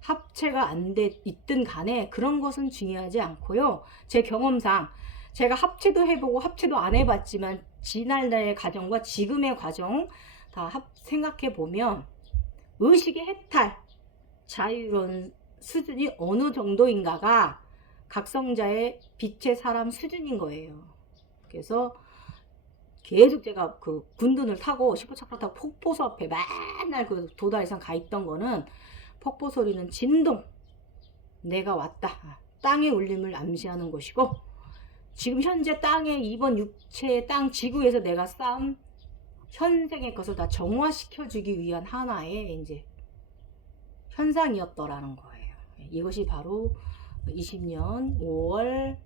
합체가 안 돼 있든 간에 그런 것은 중요하지 않고요. 제 경험상 제가 합체도 해보고 합체도 안 해봤지만 지난날의 과정과 지금의 과정 다 생각해 보면 의식의 해탈, 자유로운 수준이 어느 정도인가가 각성자의 빛의 사람 수준인 거예요. 그래서 계속 제가 그 군둔을 타고 15차크라 타고 폭포수 앞에 맨날 그 도다 이상 가 있던 거는 폭포 소리는 진동, 내가 왔다, 땅의 울림을 암시하는 것이고, 지금 현재 땅에 이번 육체의 땅 지구에서 내가 쌓은 현생의 것을 다 정화시켜주기 위한 하나의 이제 현상이었더라는 거예요. 이것이 바로 20년 5월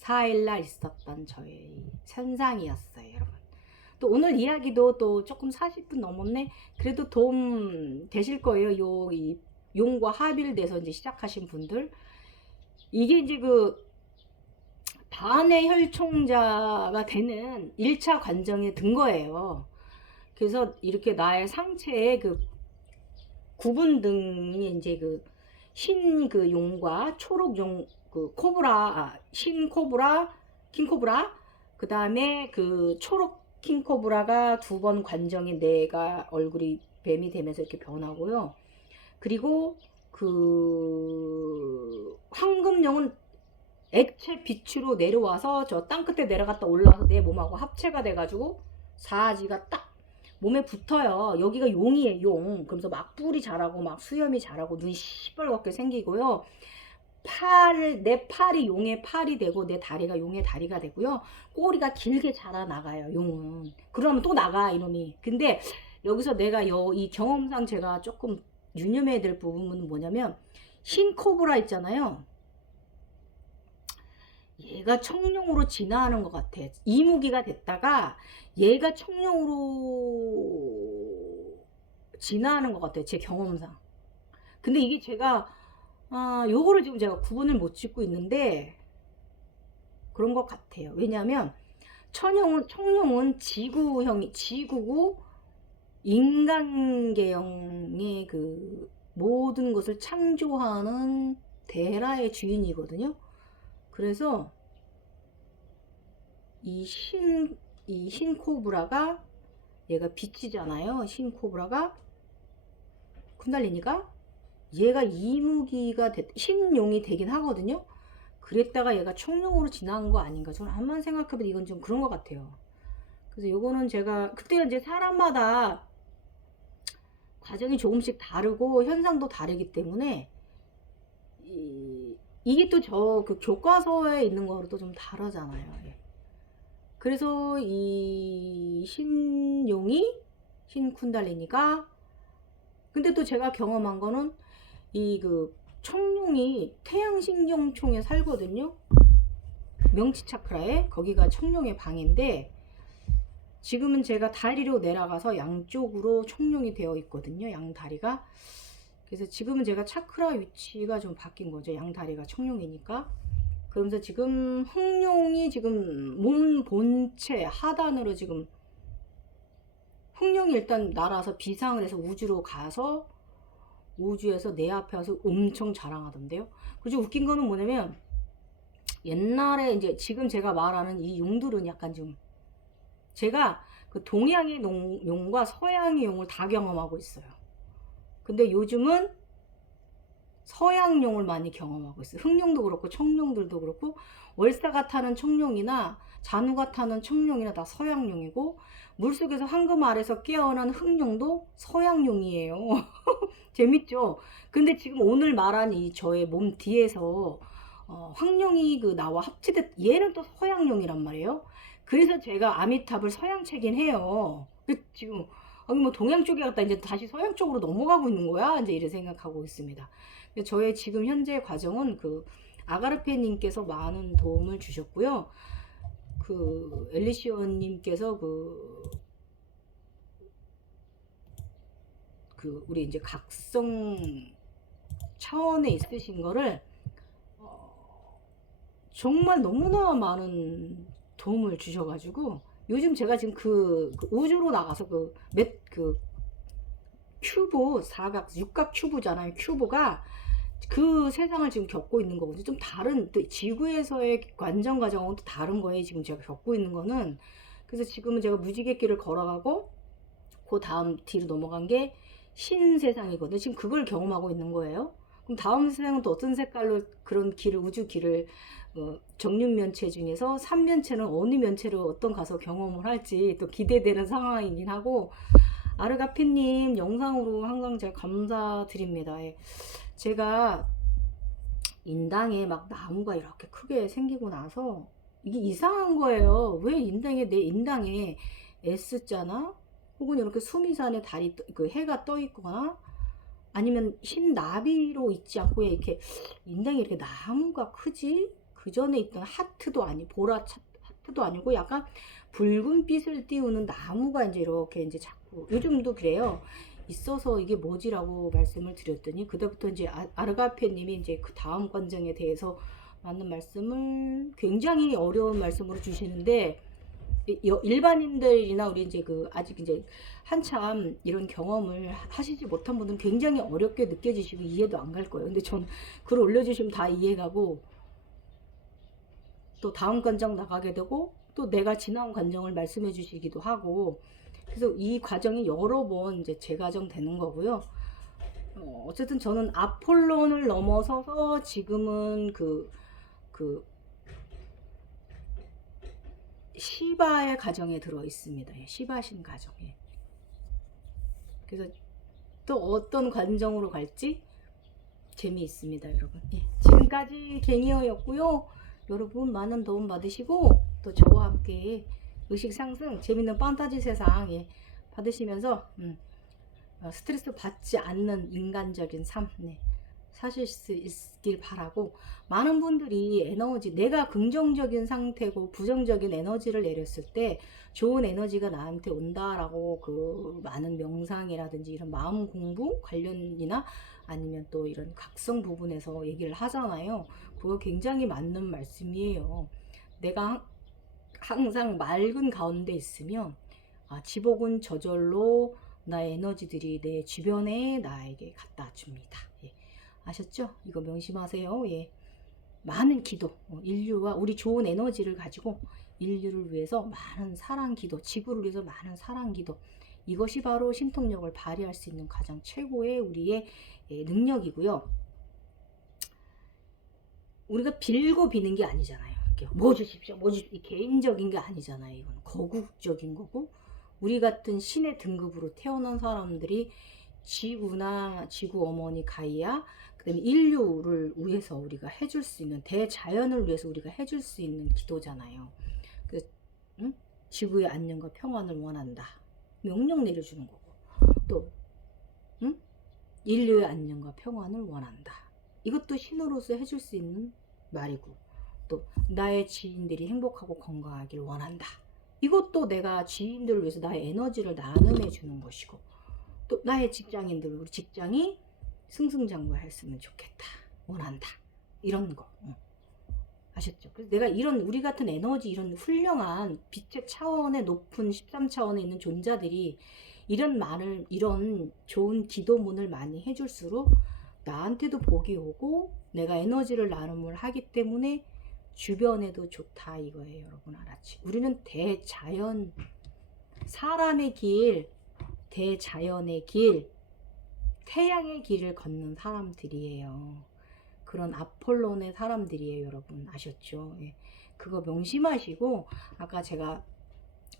4일날 있었던 저의 현상이었어요, 여러분. 또 오늘 이야기도 또 조금 40분 넘었네. 그래도 도움 되실 거예요. 이 용과 합일돼서 이제 시작하신 분들. 이게 이제 그 반의 혈총자가 되는 1차 관정에 든 거예요. 그래서 이렇게 나의 상체에 그 구분 등이 이제 그 흰 그 용과 초록 용, 그 코브라, 흰 코브라, 킹 코브라, 그 다음에 그 초록 킹 코브라가 2번 관정에 내가 얼굴이 뱀이 되면서 이렇게 변하고요. 그리고 그 황금용은 액체 빛으로 내려와서 저 땅끝에 내려갔다 올라와서 내 몸하고 합체가 돼가지고 사지가 딱 몸에 붙어요. 여기가 용이에요, 용. 그러면서 막 뿔이 자라고 막 수염이 자라고 눈이 시뻘겋게 생기고요. 내 팔이 용의 팔이 되고 내 다리가 용의 다리가 되고요. 꼬리가 길게 자라나가요, 용은. 그러면 또 나가, 이놈이. 근데 여기서 내가 이 경험상 제가 조금 유념해야 될 부분은 뭐냐면, 흰 코브라 있잖아요. 얘가 청룡으로 진화하는 것 같아. 이무기가 됐다가 얘가 청룡으로 진화하는 것 같아요, 제 경험상. 근데 이게 제가 요거를 지금 제가 구분을 못 짓고 있는데 그런 것 같아요. 왜냐하면 청룡은 지구고 인간계형의 그 모든 것을 창조하는 대라의 주인이거든요. 그래서 이 흰 코브라가 얘가 빛이잖아요. 흰 코브라가 쿤달리니가 얘가 이무기가 흰용이 되긴 하거든요. 그랬다가 얘가 청룡으로 진화한 거 아닌가. 저는 한번 생각해보면 이건 좀 그런 것 같아요. 그래서 요거는 제가 그때 이제 사람마다 과정이 조금씩 다르고 현상도 다르기 때문에 이게 또 저 그 교과서에 있는 거로 또 좀 다르잖아요. 그래서 이 흰용이 흰 쿤달리니가 근데 또 제가 경험한 거는 이 그 청룡이 태양신경총에 살거든요. 명치 차크라에 거기가 청룡의 방인데 지금은 제가 다리로 내려가서 양쪽으로 청룡이 되어 있거든요. 양다리가. 그래서 지금은 제가 차크라 위치가 좀 바뀐 거죠. 양다리가 청룡이니까. 그러면서 지금 흑룡이 지금 몸 본체 하단으로 지금 흑룡이 일단 날아서 비상을 해서 우주로 가서 우주에서 내 앞에 와서 엄청 자랑하던데요. 그리고 웃긴 거는 뭐냐면 옛날에 이제 지금 제가 말하는 이 용들은 약간 좀 제가 그 동양의 용과 서양의 용을 다 경험하고 있어요. 근데 요즘은 서양용을 많이 경험하고 있어요. 흑룡도 그렇고 청룡들도 그렇고 월사가 타는 청룡이나 잔우가 타는 청룡이나 다 서양용이고 물속에서 황금 아래서 깨어난 흑룡도 서양용이에요. 재밌죠? 근데 지금 오늘 말한 이 저의 몸 뒤에서 황룡이 그 나와 합체됐 얘는 또 서양용이란 말이에요. 그래서 제가 아미탑을 서양체긴 해요. 지금 뭐 동양 쪽에 갔다 이제 다시 서양 쪽으로 넘어가고 있는 거야. 이제 이렇게 생각하고 있습니다. 저의 지금 현재 과정은 그 아가르페님께서 많은 도움을 주셨고요. 그 엘리시온님께서 우리 이제 각성 차원에 있으신 거를 정말 너무나 많은 도움을 주셔가지고 요즘 제가 지금 그 우주로 나가서 그 큐브 사각 육각 큐브잖아요. 큐브가 그 세상을 지금 겪고 있는 거거든요. 좀 다른 또 지구에서의 관전 과정은 또 다른 거예요. 지금 제가 겪고 있는 거는. 그래서 지금은 제가 무지갯길을 걸어가고 그 다음 뒤로 넘어간 게 신세상이거든요. 지금 그걸 경험하고 있는 거예요. 그럼 다음 세상은 또 어떤 색깔로 그런 길을 우주 길을 정육면체 중에서 3면체는 어느 면체로 어떤 가서 경험을 할지 또 기대되는 상황이긴 하고 아르가피님 영상으로 항상 제가 감사드립니다. 예. 제가 인당에 막 나무가 이렇게 크게 생기고 나서 이게 이상한 거예요. 왜 내 인당에 S자나 혹은 이렇게 수미산에 그 해가 떠 있거나 아니면 흰 나비로 있지 않고 이렇게 인당에 이렇게 나무가 크지? 그 전에 있던 하트도 아니 보라 하트도 아니고 약간 붉은빛을 띄우는 나무가 이제 이렇게 이제 자꾸 요즘도 그래요. 있어서 이게 뭐지라고 말씀을 드렸더니 그때부터 이제 아르가페님이 이제 그 다음 관정에 대해서 맞는 말씀을 굉장히 어려운 말씀으로 주시는데 일반인들이나 우리 이제 아직 이제 한참 이런 경험을 하시지 못한 분들은 굉장히 어렵게 느껴지시고 이해도 안 갈 거예요. 근데 전 글 올려주시면 다 이해가고 또 다음 관정 나가게 되고 또 내가 지나온 관정을 말씀해 주시기도 하고 그래서 이 과정이 여러 번 이제 재가정 되는 거고요. 어쨌든 저는 아폴론을 넘어서서 지금은 시바의 가정에 들어 있습니다. 예, 시바신 가정에. 그래서 또 어떤 관정으로 갈지 재미있습니다, 여러분. 예, 지금까지 갱이어였고요. 여러분 많은 도움 받으시고 또 저와 함께 의식 상승, 재밌는 판타지 세상 받으시면서 스트레스 받지 않는 인간적인 삶 사실 수 있길 바라고 많은 분들이 에너지 내가 긍정적인 상태고 부정적인 에너지를 내렸을 때 좋은 에너지가 나한테 온다라고 그 많은 명상이라든지 이런 마음 공부 관련이나 아니면 또 이런 각성 부분에서 얘기를 하잖아요. 그거 굉장히 맞는 말씀이에요. 내가 항상 맑은 가운데 있으면 지복은 저절로 나의 에너지들이 내 주변에 나에게 갖다 줍니다. 예. 아셨죠? 이거 명심하세요. 예. 많은 기도, 인류와 우리 좋은 에너지를 가지고 인류를 위해서 많은 사랑 기도, 지구를 위해서 많은 사랑 기도. 이것이 바로 신통력을 발휘할 수 있는 가장 최고의 우리의 능력이고요. 우리가 빌고 비는 게 아니잖아요. 뭐 주십시오, 뭐 주십시오. 개인적인 게 아니잖아요. 이건 거국적인 거고 우리 같은 신의 등급으로 태어난 사람들이 지구나 지구 어머니 가이아 그다음에 인류를 위해서 우리가 해줄 수 있는 대자연을 위해서 우리가 해줄 수 있는 기도잖아요. 그래서 지구의 안녕과 평안을 원한다. 명령 내려주는 거고 또 인류의 안녕과 평안을 원한다. 이것도 신으로서 해줄 수 있는 말이고 또 나의 지인들이 행복하고 건강하길 원한다. 이것도 내가 지인들을 위해서 나의 에너지를 나눔해 주는 것이고 또 나의 직장인들 우리 직장이 승승장구했으면 좋겠다. 원한다. 이런 거 아셨죠? 그래서 내가 이런 우리 같은 에너지 이런 훌륭한 빛의 차원의 높은 13차원에 있는 존재들이 이런 말을 이런 좋은 기도문을 많이 해줄수록 나한테도 복이 오고 내가 에너지를 나눔을 하기 때문에 주변에도 좋다 이거예요. 여러분 알았지? 우리는 대자연 사람의 길 대자연의 길 태양의 길을 걷는 사람들이에요. 그런 아폴론의 사람들이에요. 여러분 아셨죠? 예. 그거 명심하시고 아까 제가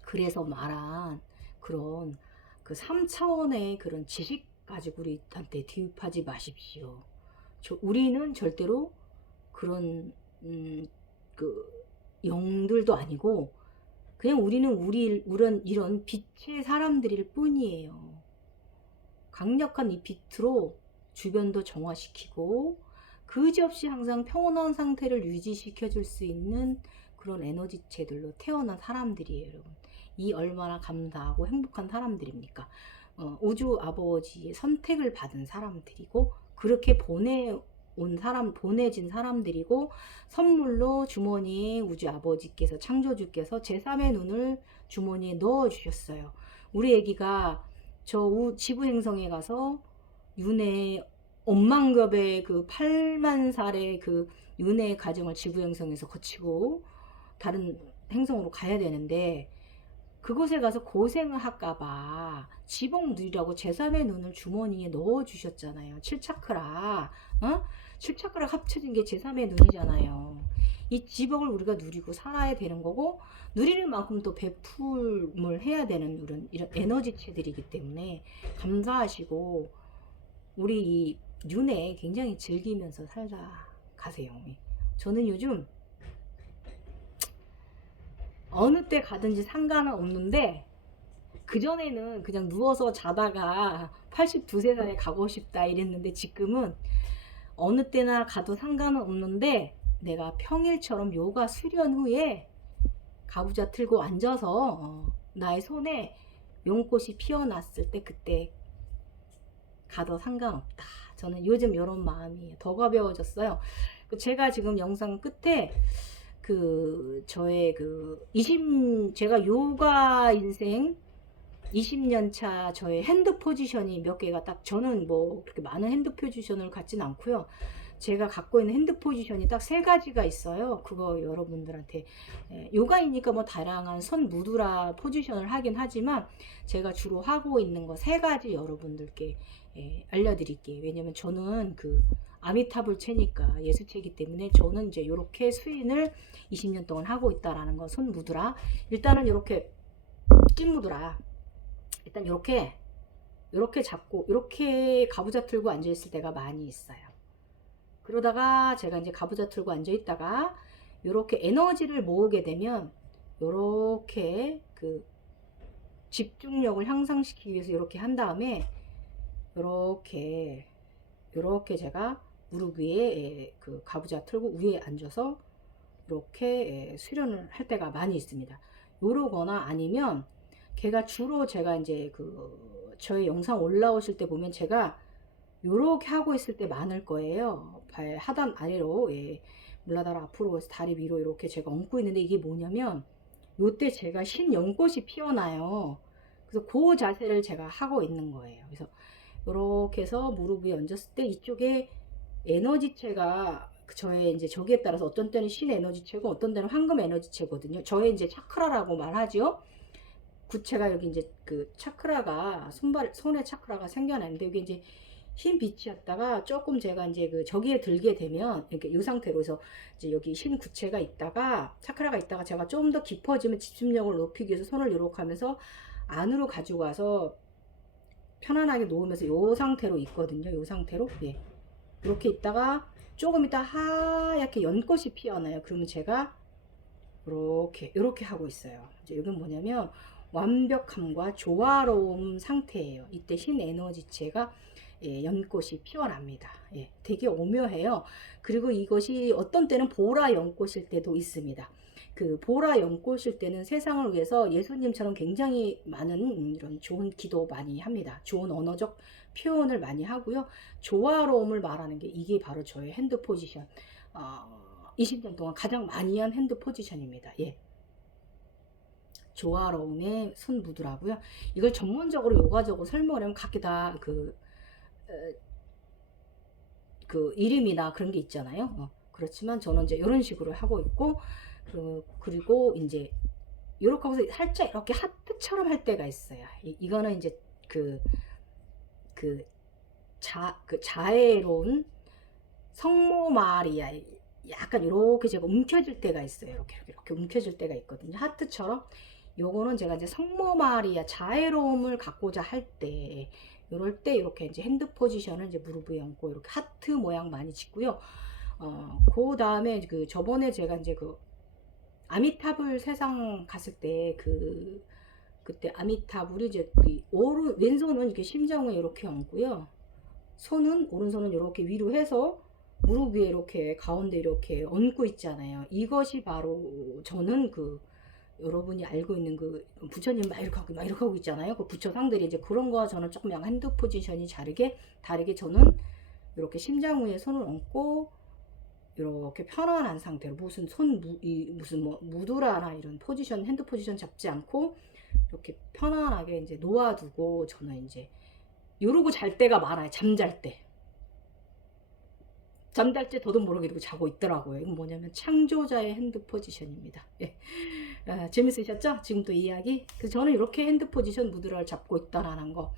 그래서 말한 그런 그 3차원의 그런 지식 가지고 우리한테 뒤입하지 마십시오. 우리는 절대로 그런 그 영들도 아니고 그냥 우리는 이런 빛의 사람들일 뿐이에요. 강력한 이 빛으로 주변도 정화시키고 그지없이 항상 평온한 상태를 유지시켜 줄 수 있는 그런 에너지체들로 태어난 사람들이에요, 여러분. 이 얼마나 감사하고 행복한 사람들입니까? 우주 아버지의 선택을 받은 사람들이고, 그렇게 보내진 사람들이고, 선물로 주머니에 우주 아버지께서, 창조주께서 제3의 눈을 주머니에 넣어 주셨어요. 우리 애기가 저 지구 행성에 가서 윤회 엄만급의 그 8만 살의 그 윤회의 과정을 지구 행성에서 거치고 다른 행성으로 가야 되는데, 그곳에 가서 고생을 할까봐 지복 누리라고 제3의 눈을 주머니에 넣어 주셨잖아요. 7차크라, 7차크라 합쳐진 게 제3의 눈이잖아요. 이 지복을 우리가 누리고 살아야 되는 거고, 누리는 만큼 또 베풀을 해야 되는 이런 에너지체들이기 때문에 감사하시고, 우리 이 윤회 굉장히 즐기면서 살다 가세요. 저는 요즘 어느 때 가든지 상관은 없는데, 그전에는 그냥 누워서 자다가 82살에 가고 싶다 이랬는데, 지금은 어느 때나 가도 상관은 없는데, 내가 평일처럼 요가 수련 후에 가부좌 틀고 앉아서 나의 손에 용꽃이 피어났을 때 그때 가도 상관없다. 저는 요즘 이런 마음이 더 가벼워졌어요. 제가 지금 영상 끝에 저의 제가 요가 인생 20년 차 저의 핸드 포지션이 몇 개가 딱, 저는 뭐 그렇게 많은 핸드 포지션을 갖진 않고요. 제가 갖고 있는 핸드 포지션이 딱 3가지가 있어요. 그거 여러분들한테, 요가이니까 뭐 다양한 손 무드라 포지션을 하긴 하지만, 제가 주로 하고 있는 거 3가지 여러분들께 알려드릴게요. 왜냐면 저는 아미타불 체니까 예수체이기 때문에, 저는 이제 요렇게 수인을 20년 동안 하고 있다라는 거. 손 무드라, 일단은 요렇게 찐 무드라, 일단 요렇게 잡고 요렇게 가부좌 틀고 앉아 있을 때가 많이 있어요. 그러다가 제가 이제 가부좌 틀고 앉아 있다가 요렇게 에너지를 모으게 되면, 요렇게 집중력을 향상시키기 위해서 요렇게 한 다음에 요렇게 제가 무릎 위에 가부좌 틀고 위에 앉아서 이렇게 수련을 할 때가 많이 있습니다. 요러거나 아니면 주로 제가 이제 저의 영상 올라오실 때 보면 제가 요렇게 하고 있을 때 많을 거예요. 발 하단 아래로, 물라다라 앞으로 해서 다리 위로 이렇게 제가 얹고 있는데, 이게 뭐냐면 요때 제가 신연꽃이 피어나요. 그래서 그 자세를 제가 하고 있는 거예요. 그래서 이렇게 해서 무릎 위에 얹었을 때 이쪽에 에너지체가 저의 이제 저기에 따라서 어떤 때는 신 에너지체고 어떤 때는 황금 에너지체거든요. 저의 이제 차크라라고 말하죠. 구체가 여기 이제 차크라가 손에 차크라가 생겨나는데, 여기 이제 흰 빛이었다가 조금 제가 이제 저기에 들게 되면 이렇게 이 상태로 해서 이제 여기 흰 구체가 있다가 차크라가 있다가 제가 좀 더 깊어지면 집중력을 높이기 위해서 손을 이렇게 하면서 안으로 가지고 와서 편안하게 놓으면서 이 상태로 있거든요. 이 상태로, 이렇게 있다가 조금 있다 하얗게 연꽃이 피어나요. 그러면 제가 이렇게 하고 있어요. 이제 이건 뭐냐면 완벽함과 조화로움 상태예요. 이때 흰 에너지체가 연꽃이 피어납니다. 되게 오묘해요. 그리고 이것이 어떤 때는 보라 연꽃일 때도 있습니다. 보라 연꽃일 때는 세상을 위해서 예수님처럼 굉장히 많은 이런 좋은 기도 많이 합니다. 좋은 언어적 표현을 많이 하고요. 조화로움을 말하는 게 이게 바로 저의 핸드 포지션. 20년 동안 가장 많이 한 핸드 포지션입니다. 조화로움의 손 무드라고요. 이걸 전문적으로 요가적으로 설명을 하면 각기 다 이름이나 그런 게 있잖아요. 그렇지만 저는 이제 이런 식으로 하고 있고, 그리고 이제 이렇게 하고서 살짝 이렇게 하트처럼 할 때가 있어요. 이거는 이제 자애로운 성모 마리아, 약간 이렇게 제가 움켜질 때가 있어요. 이렇게 움켜질 때가 있거든요. 하트처럼. 요거는 제가 이제 성모 마리아 자애로움을 갖고자 할 때, 이럴 때 이렇게 이제 핸드 포지션을 이제 무릎 위에 얹고 이렇게 하트 모양 많이 짓고요. 그 다음에 저번에 제가 이제 아미타불 세상 갔을 때 그때 아미타불이 이제 왼손은 이렇게 심장을 이렇게 얹고요. 오른손은 이렇게 위로 해서 무릎 위에 이렇게 가운데 이렇게 얹고 있잖아요. 이것이 바로 저는 그 여러분이 알고 있는 그 부처님 막 이렇게 하고 있잖아요. 그 부처상들이 이제 그런 거와 저는 조금 약간 핸드 포지션이 다르게 저는 이렇게 심장 위에 손을 얹고 이렇게 편안한 상태로 무슨 무슨 뭐 무드라나 이런 포지션 핸드 포지션 잡지 않고 이렇게 편안하게 이제 놓아두고 저는 이제 이러고 잘 때가 많아요. 잠잘 때 더도 모르게 이러고 자고 있더라고요. 이건 뭐냐면 창조자의 핸드 포지션입니다. 예. 재밌으셨죠? 지금도 이야기. 그래서 저는 이렇게 핸드 포지션 무드라를 잡고 있다라는 거,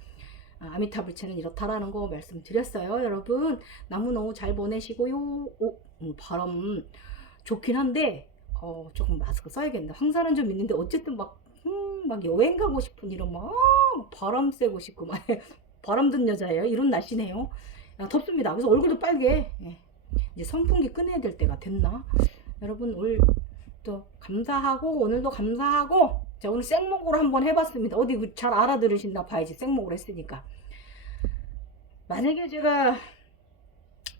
아미타불체는 이렇다라는 거 말씀드렸어요. 여러분 너무 잘 보내시고요. 바람 좋긴 한데 조금 마스크 써야겠네. 황사는 좀 있는데 어쨌든 막 여행 가고 싶은 이런 막 바람 쐬고 싶고 막 바람 든 여자예요. 이런 날씨네요. 덥습니다. 그래서 얼굴도 빨개. 예. 이제 선풍기 꺼내야 될 때가 됐나? 여러분 오늘 또 감사하고 오늘도 감사하고 자 오늘 생목으로 한번 해봤습니다. 어디 잘 알아들으신다 봐야지. 생목으로 했으니까. 만약에 제가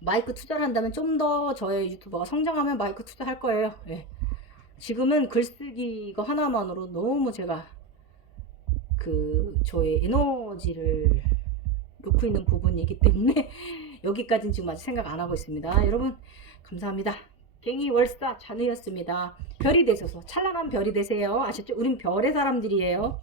마이크 투자를 한다면 좀 더 저의 유튜버가 성장하면 마이크 투자할 거예요. 예. 지금은 글쓰기 이거 하나만으로 너무 제가 그 저의 에너지를 놓고 있는 부분이기 때문에 여기까지는 지금 아직 생각 안 하고 있습니다. 여러분 감사합니다. 갱이월사 잔우였습니다. 별이 되셔서 찬란한 별이 되세요. 아셨죠? 우린 별의 사람들이에요.